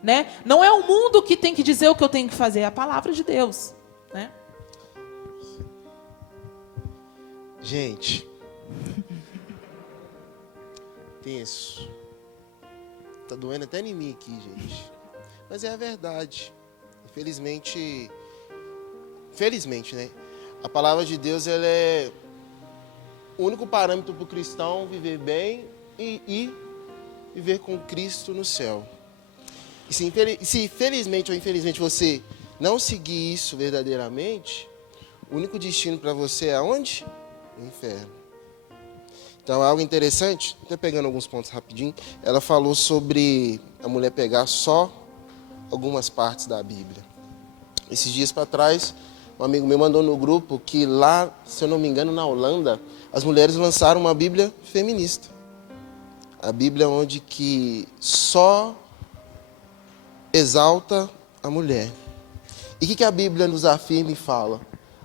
Né? Não é o mundo que tem que dizer o que eu tenho que fazer, é a palavra de Deus. Né? Gente, tenso. Tá doendo até em mim aqui, gente. Mas é a verdade. Infelizmente, né? A palavra de Deus, ela é o único parâmetro para o cristão viver bem e viver com Cristo no céu. E se felizmente ou infelizmente você não seguir isso verdadeiramente, o único destino para você é aonde? O inferno. Então, algo interessante, até pegando alguns pontos rapidinho, ela falou sobre a mulher pegar só algumas partes da Bíblia. Esses dias para trás, um amigo meu mandou no grupo que lá, se eu não me engano, na Holanda, as mulheres lançaram uma Bíblia feminista. A Bíblia onde que só exalta a mulher. E o que a Bíblia nos afirma e fala?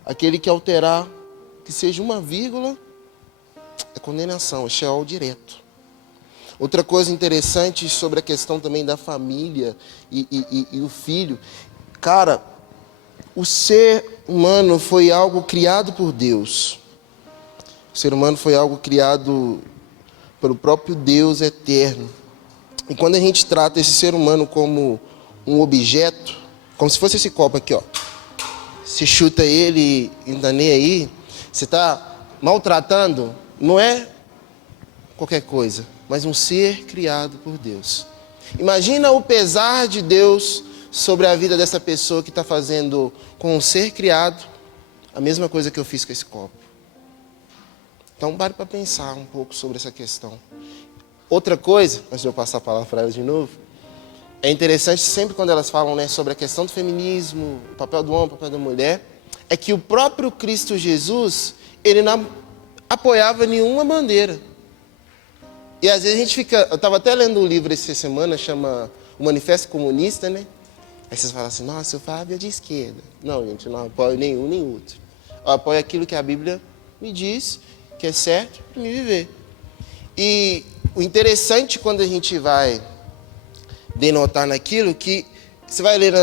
Aquele que alterar, que seja uma vírgula, é condenação, é Sheol direto. Outra coisa interessante sobre a questão também da família e o filho. Cara, o ser humano foi algo criado por Deus. O ser humano foi algo criado pelo próprio Deus eterno. E quando a gente trata esse ser humano como um objeto, como se fosse esse copo aqui, ó. Você chuta ele e não tá nem aí, você está maltratando, não é qualquer coisa, mas um ser criado por Deus. Imagina o pesar de Deus sobre a vida dessa pessoa que está fazendo com um ser criado a mesma coisa que eu fiz com esse copo. Então, pare para pensar um pouco sobre essa questão. Outra coisa, antes de eu passar a palavra para elas de novo, é interessante sempre quando elas falam, né, sobre a questão do feminismo, o papel do homem, o papel da mulher, é que o próprio Cristo Jesus, ele não apoiava nenhuma bandeira. E às vezes a gente fica... Eu estava até lendo um livro essa semana, chama O Manifesto Comunista, né? Aí vocês falam assim, nossa, o Fábio é de esquerda. Não, gente, eu não apoio nenhum nem outro. Eu apoio aquilo que a Bíblia me diz, que é certo para me viver. E o interessante quando a gente vai denotar naquilo que... Você vai ler,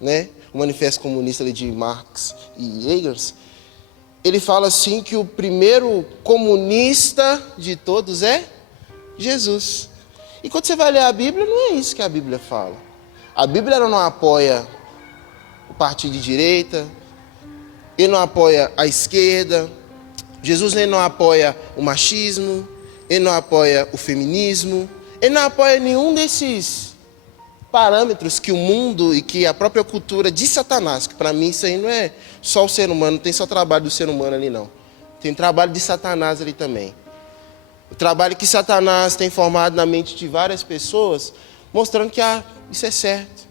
né, o Manifesto Comunista ali de Marx e Engels, ele fala assim que o primeiro comunista de todos é Jesus. E quando você vai ler a Bíblia, não é isso que a Bíblia fala. A Bíblia ela não apoia o partido de direita, ele não apoia a esquerda, Jesus ele não apoia o machismo, ele não apoia o feminismo, ele não apoia nenhum desses parâmetros que o mundo e que a própria cultura de Satanás, que para mim isso aí não é só o ser humano, não tem só trabalho do ser humano ali não. Tem trabalho de Satanás ali também. O trabalho que Satanás tem formado na mente de várias pessoas, mostrando que isso é certo.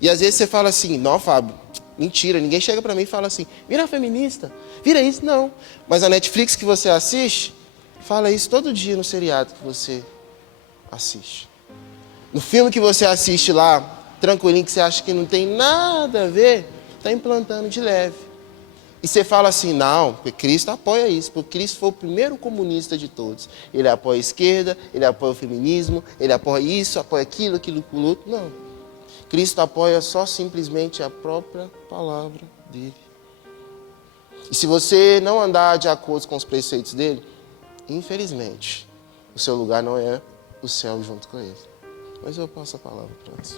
E às vezes você fala assim, não, Fábio, mentira, ninguém chega para mim e fala assim, vira feminista, vira isso, não. Mas a Netflix que você assiste, fala isso todo dia no seriado que você assiste. No filme que você assiste lá, tranquilinho, que você acha que não tem nada a ver, está implantando de leve. E você fala assim, não, porque Cristo apoia isso, porque Cristo foi o primeiro comunista de todos. Ele apoia a esquerda, ele apoia o feminismo, ele apoia isso, apoia aquilo, aquilo, outro. Não. Cristo apoia só simplesmente a própria palavra dele. E se você não andar de acordo com os preceitos dele, infelizmente, o seu lugar não é o céu junto com ele. Mas eu passo a palavra para você.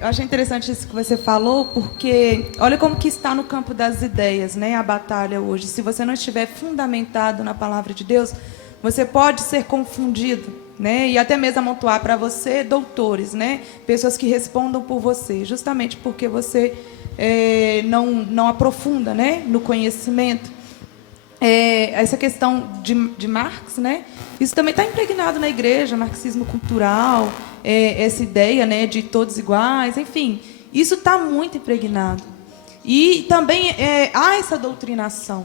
Eu achei interessante isso que você falou, porque olha como que está no campo das ideias, né, a batalha hoje. Se você não estiver fundamentado na palavra de Deus, você pode ser confundido, né, e até mesmo amontoar para você doutores, né, pessoas que respondam por você, justamente porque você não aprofunda, né, no conhecimento. Essa questão de Marx, né? Isso também está impregnado na igreja, marxismo cultural, essa ideia, né, de todos iguais, enfim, isso está muito impregnado. E também há essa doutrinação,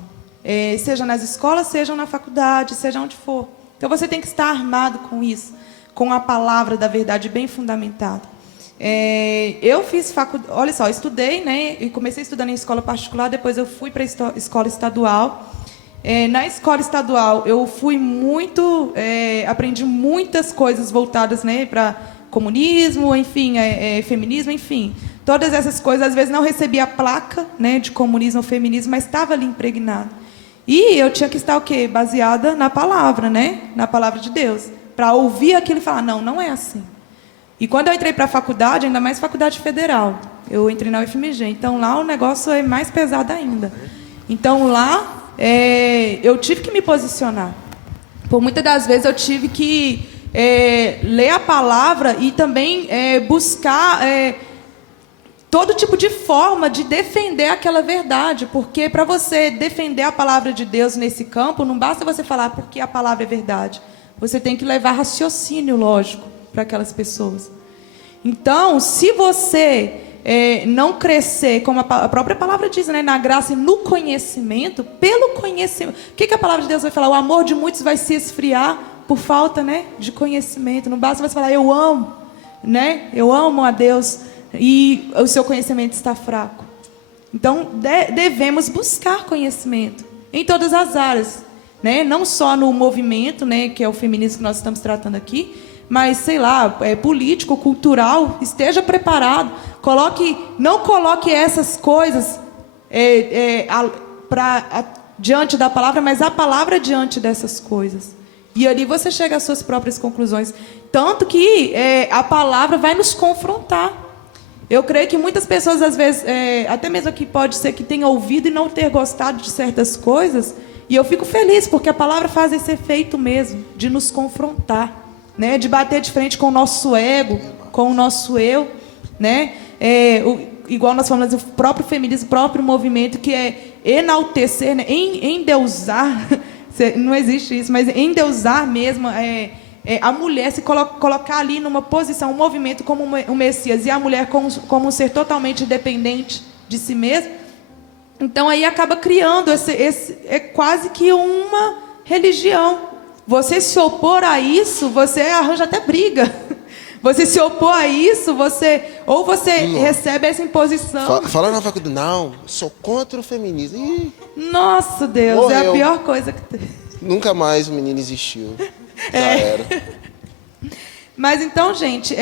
seja nas escolas, seja na faculdade, seja onde for. Então você tem que estar armado com isso, com a palavra da verdade bem fundamentada. Eu fiz faculdade, olha só, estudei, né, e comecei estudando em escola particular, depois eu fui para a escola estadual. Na escola estadual, eu fui aprendi muitas coisas voltadas, né, para comunismo, enfim, feminismo, enfim. Todas essas coisas, às vezes não recebia a placa, né, de comunismo ou feminismo, mas estava ali impregnado. E eu tinha que estar o quê? Baseada na palavra, né, na palavra de Deus, para ouvir aquilo e falar, não é assim. E quando eu entrei para a faculdade, ainda mais faculdade federal, eu entrei na UFMG, então lá o negócio é mais pesado ainda. Então lá eu tive que me posicionar. Por muitas das vezes eu tive que ler a palavra e também buscar todo tipo de forma de defender aquela verdade, porque para você defender a palavra de Deus nesse campo, não basta você falar porque a palavra é verdade. Você tem que levar raciocínio lógico para aquelas pessoas. Então, se você não crescer, como a própria palavra diz, né, na graça e no conhecimento, pelo conhecimento. O que a palavra de Deus vai falar? O amor de muitos vai se esfriar por falta, né, de conhecimento. Não basta você falar, eu amo, né, eu amo a Deus, e o seu conhecimento está fraco. Então, devemos buscar conhecimento em todas as áreas, né, não só no movimento, né, que é o feminismo que nós estamos tratando aqui, mas, sei lá, político, cultural, esteja preparado. Não coloque essas coisas diante da palavra, mas a palavra diante dessas coisas. E ali você chega às suas próprias conclusões. Tanto que a palavra vai nos confrontar. Eu creio que muitas pessoas, às vezes, até mesmo aqui pode ser que tenham ouvido e não ter gostado de certas coisas, e eu fico feliz, porque a palavra faz esse efeito mesmo, de nos confrontar, né? De bater de frente com o nosso ego, com o nosso eu, né? Igual nós falamos, o próprio feminismo, o próprio movimento, que é enaltecer, né? Endeusar, não existe isso, mas endeusar mesmo, a mulher se colocar ali numa posição, um movimento como um Messias, e a mulher como um ser totalmente independente de si mesma. Então aí acaba criando é quase que uma religião. Você se opor a isso, você arranja até briga. Você se opor a isso, você recebe essa imposição. Fala na faculdade, não, sou contra o feminismo. Ih, nossa, Deus, morreu. É a pior coisa que tem. Nunca mais o menino existiu. Já era. Mas então, gente,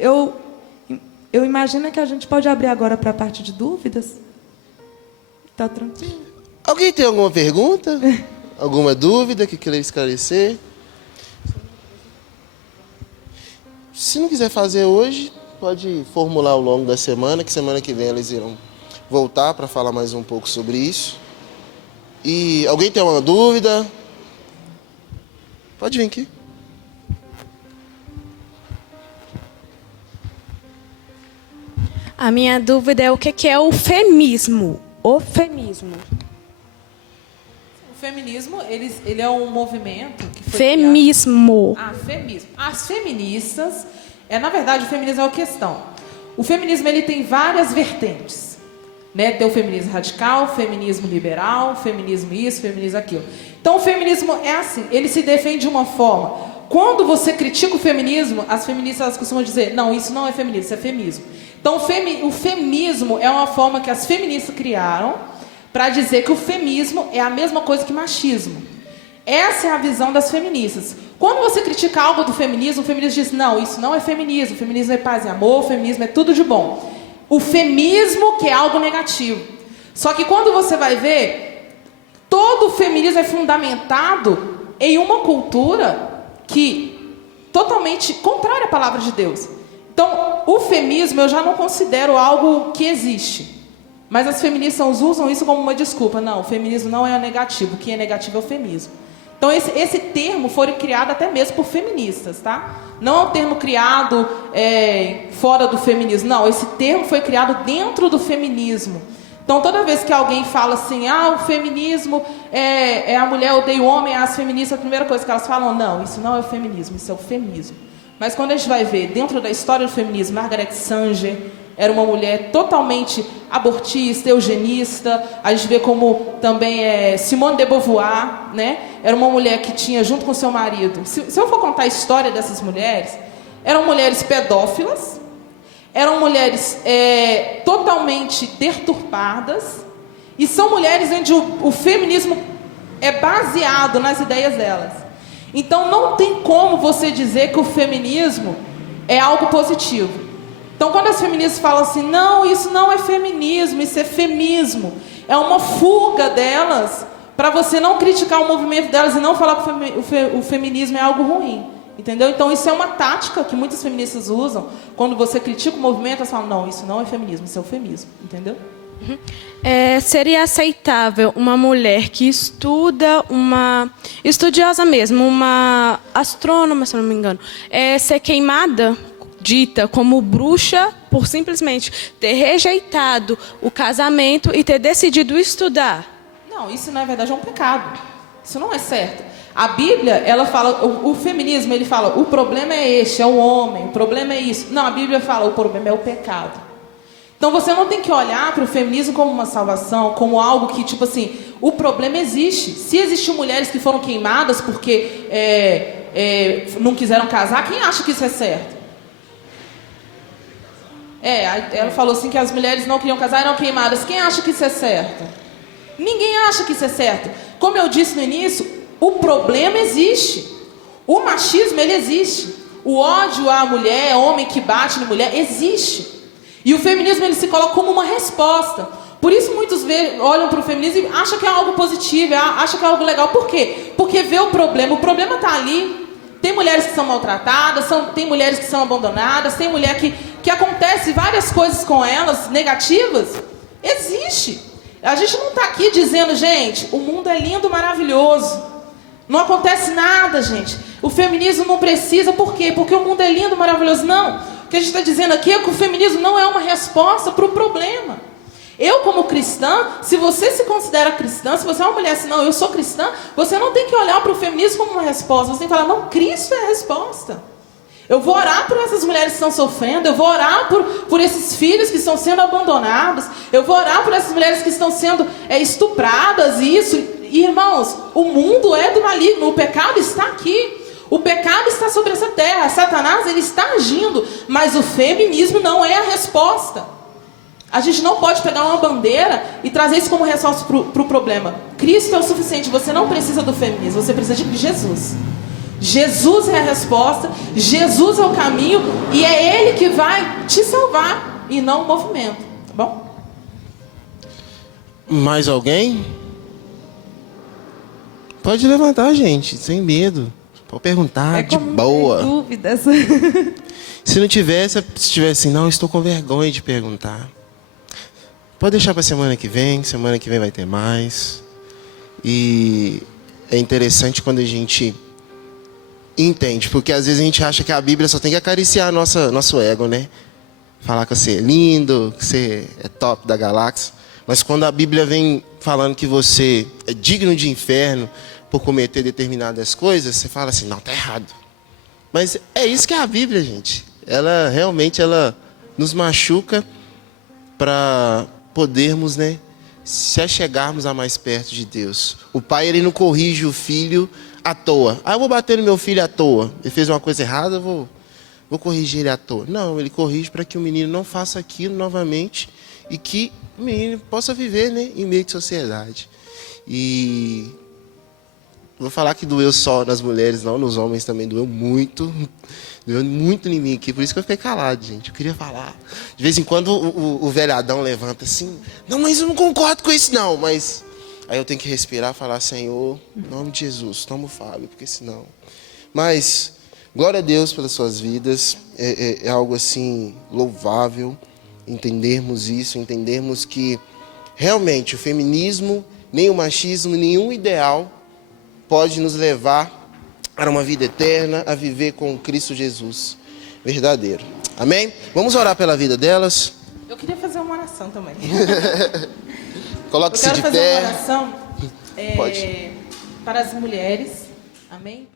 eu imagino que a gente pode abrir agora para a parte de dúvidas. Tá tranquilo? Alguém tem alguma pergunta? Alguma dúvida que queira esclarecer? Se não quiser fazer hoje, pode formular ao longo da semana, que semana que vem eles irão voltar para falar mais um pouco sobre isso. E alguém tem uma dúvida? Pode vir aqui. A minha dúvida é o que é o feminismo. O feminismo. O feminismo, ele é um movimento que foi Feminismo. feminismo. As feministas, na verdade, o feminismo é uma questão. O feminismo ele tem várias vertentes, né? Tem o feminismo radical, feminismo liberal, feminismo isso, feminismo aquilo. Então, o feminismo é assim, ele se defende de uma forma. Quando você critica o feminismo, as feministas elas costumam dizer, não, isso não é feminismo, isso é feminismo. Então, o feminismo é uma forma que as feministas criaram para dizer que o feminismo é a mesma coisa que machismo. Essa é a visão das feministas. Quando você critica algo do feminismo, o feminismo diz, não, isso não é feminismo, o feminismo é paz e amor, o feminismo é tudo de bom. O feminismo que é algo negativo. Só que quando você vai ver, todo o feminismo é fundamentado em uma cultura que totalmente contrária à palavra de Deus. Então, o feminismo eu já não considero algo que existe. Mas as feministas usam isso como uma desculpa. Não, o feminismo não é negativo. O que é negativo é o feminismo. Então, esse termo foi criado até mesmo por feministas, tá? Não é um termo criado fora do feminismo. Não, esse termo foi criado dentro do feminismo. Então, toda vez que alguém fala assim, o feminismo é a mulher odeia o homem, as feministas, a primeira coisa que elas falam, não, isso não é o feminismo, isso é o feminismo. Mas quando a gente vai ver, dentro da história do feminismo, Margaret Sanger era uma mulher totalmente abortista, eugenista. A gente vê como também Simone de Beauvoir, né? Era uma mulher que tinha, junto com seu marido... Se eu for contar a história dessas mulheres, eram mulheres pedófilas, eram mulheres totalmente deturpadas, e são mulheres onde o feminismo é baseado nas ideias delas. Então, não tem como você dizer que o feminismo é algo positivo. Então, quando as feministas falam assim, não, isso não é feminismo, isso é femismo, é uma fuga delas para você não criticar o movimento delas e não falar que o feminismo é algo ruim. Entendeu? Então, isso é uma tática que muitas feministas usam. Quando você critica o movimento, elas falam, não, isso não é feminismo, isso é o feminismo. Entendeu? Seria aceitável uma mulher que estuda, uma estudiosa mesmo, uma astrônoma, se não me engano, ser queimada, dita como bruxa, por simplesmente ter rejeitado o casamento e ter decidido estudar? Não, isso na verdade é um pecado. Isso não é certo. A Bíblia, ela fala, o feminismo, ele fala, o problema é este, é o homem, o problema é isso. Não, a Bíblia fala, o problema é o pecado. Então você não tem que olhar para o feminismo como uma salvação, como algo que, tipo assim, o problema existe. Se existem mulheres que foram queimadas porque não quiseram casar, quem acha que isso é certo? Ela falou assim que as mulheres não queriam casar e eram queimadas. Quem acha que isso é certo? Ninguém acha que isso é certo. Como eu disse no início, o problema existe. O machismo, ele existe. O ódio à mulher, homem que bate na mulher, existe. E o feminismo, ele se coloca como uma resposta. Por isso muitos olham para o feminismo e acham que é algo positivo, acham que é algo legal. Por quê? Porque vê o problema está ali. Tem mulheres que são maltratadas, tem mulheres que são abandonadas, tem mulher que acontece várias coisas com elas, negativas. Existe. A gente não está aqui dizendo, gente, o mundo é lindo, maravilhoso. Não acontece nada, gente. O feminismo não precisa, por quê? Porque o mundo é lindo, maravilhoso. Não. O que a gente está dizendo aqui é que o feminismo não é uma resposta para o problema. Eu, como cristã, se você se considera cristã, se você é uma mulher assim, não, eu sou cristã, você não tem que olhar para o feminismo como uma resposta. Você tem que falar, não, Cristo é a resposta. Eu vou orar por essas mulheres que estão sofrendo, eu vou orar por esses filhos que estão sendo abandonados, eu vou orar por essas mulheres que estão sendo estupradas, isso. E, irmãos, o mundo é do maligno, o pecado está aqui. O pecado está sobre essa terra, Satanás ele está agindo, mas o feminismo não é a resposta. A gente não pode pegar uma bandeira e trazer isso como resposta para o problema. Cristo é o suficiente, você não precisa do feminismo, você precisa de Jesus. Jesus é a resposta, Jesus é o caminho e é Ele que vai te salvar e não o movimento, tá bom? Mais alguém? Pode levantar, gente, sem medo. Pode perguntar, de boa. Não tem dúvidas. Se não tivesse, se tivesse assim, não, estou com vergonha de perguntar. Pode deixar para semana que vem vai ter mais. E é interessante quando a gente entende, porque às vezes a gente acha que a Bíblia só tem que acariciar nosso ego, né? Falar que você é lindo, que você é top da galáxia. Mas quando a Bíblia vem falando que você é digno de inferno por cometer determinadas coisas, você fala assim, não, tá errado. Mas é isso que é a Bíblia, gente. Ela realmente nos machuca para podermos, né, se achegarmos a mais perto de Deus. O pai, ele não corrige o filho à toa. Eu vou bater no meu filho à toa. Ele fez uma coisa errada, eu vou corrigir ele à toa. Não, ele corrige para que o menino não faça aquilo novamente e que o menino possa viver, né, em meio de sociedade. E vou falar que doeu só nas mulheres, não, nos homens também doeu muito. Doeu muito em mim aqui, por isso que eu fiquei calado, gente. Eu queria falar. De vez em quando o velho Adão levanta assim, não, mas eu não concordo com isso não, mas aí eu tenho que respirar e falar, Senhor, em nome de Jesus, toma o Fábio, porque senão... Mas, glória a Deus pelas suas vidas, é algo assim louvável, entendermos isso, entendermos que realmente o feminismo, nem o machismo, nenhum ideal pode nos levar para uma vida eterna, a viver com Cristo Jesus verdadeiro. Amém? Vamos orar pela vida delas. Eu queria fazer uma oração também. Coloque-se de pé. Eu quero fazer uma oração Pode. para as mulheres. Amém?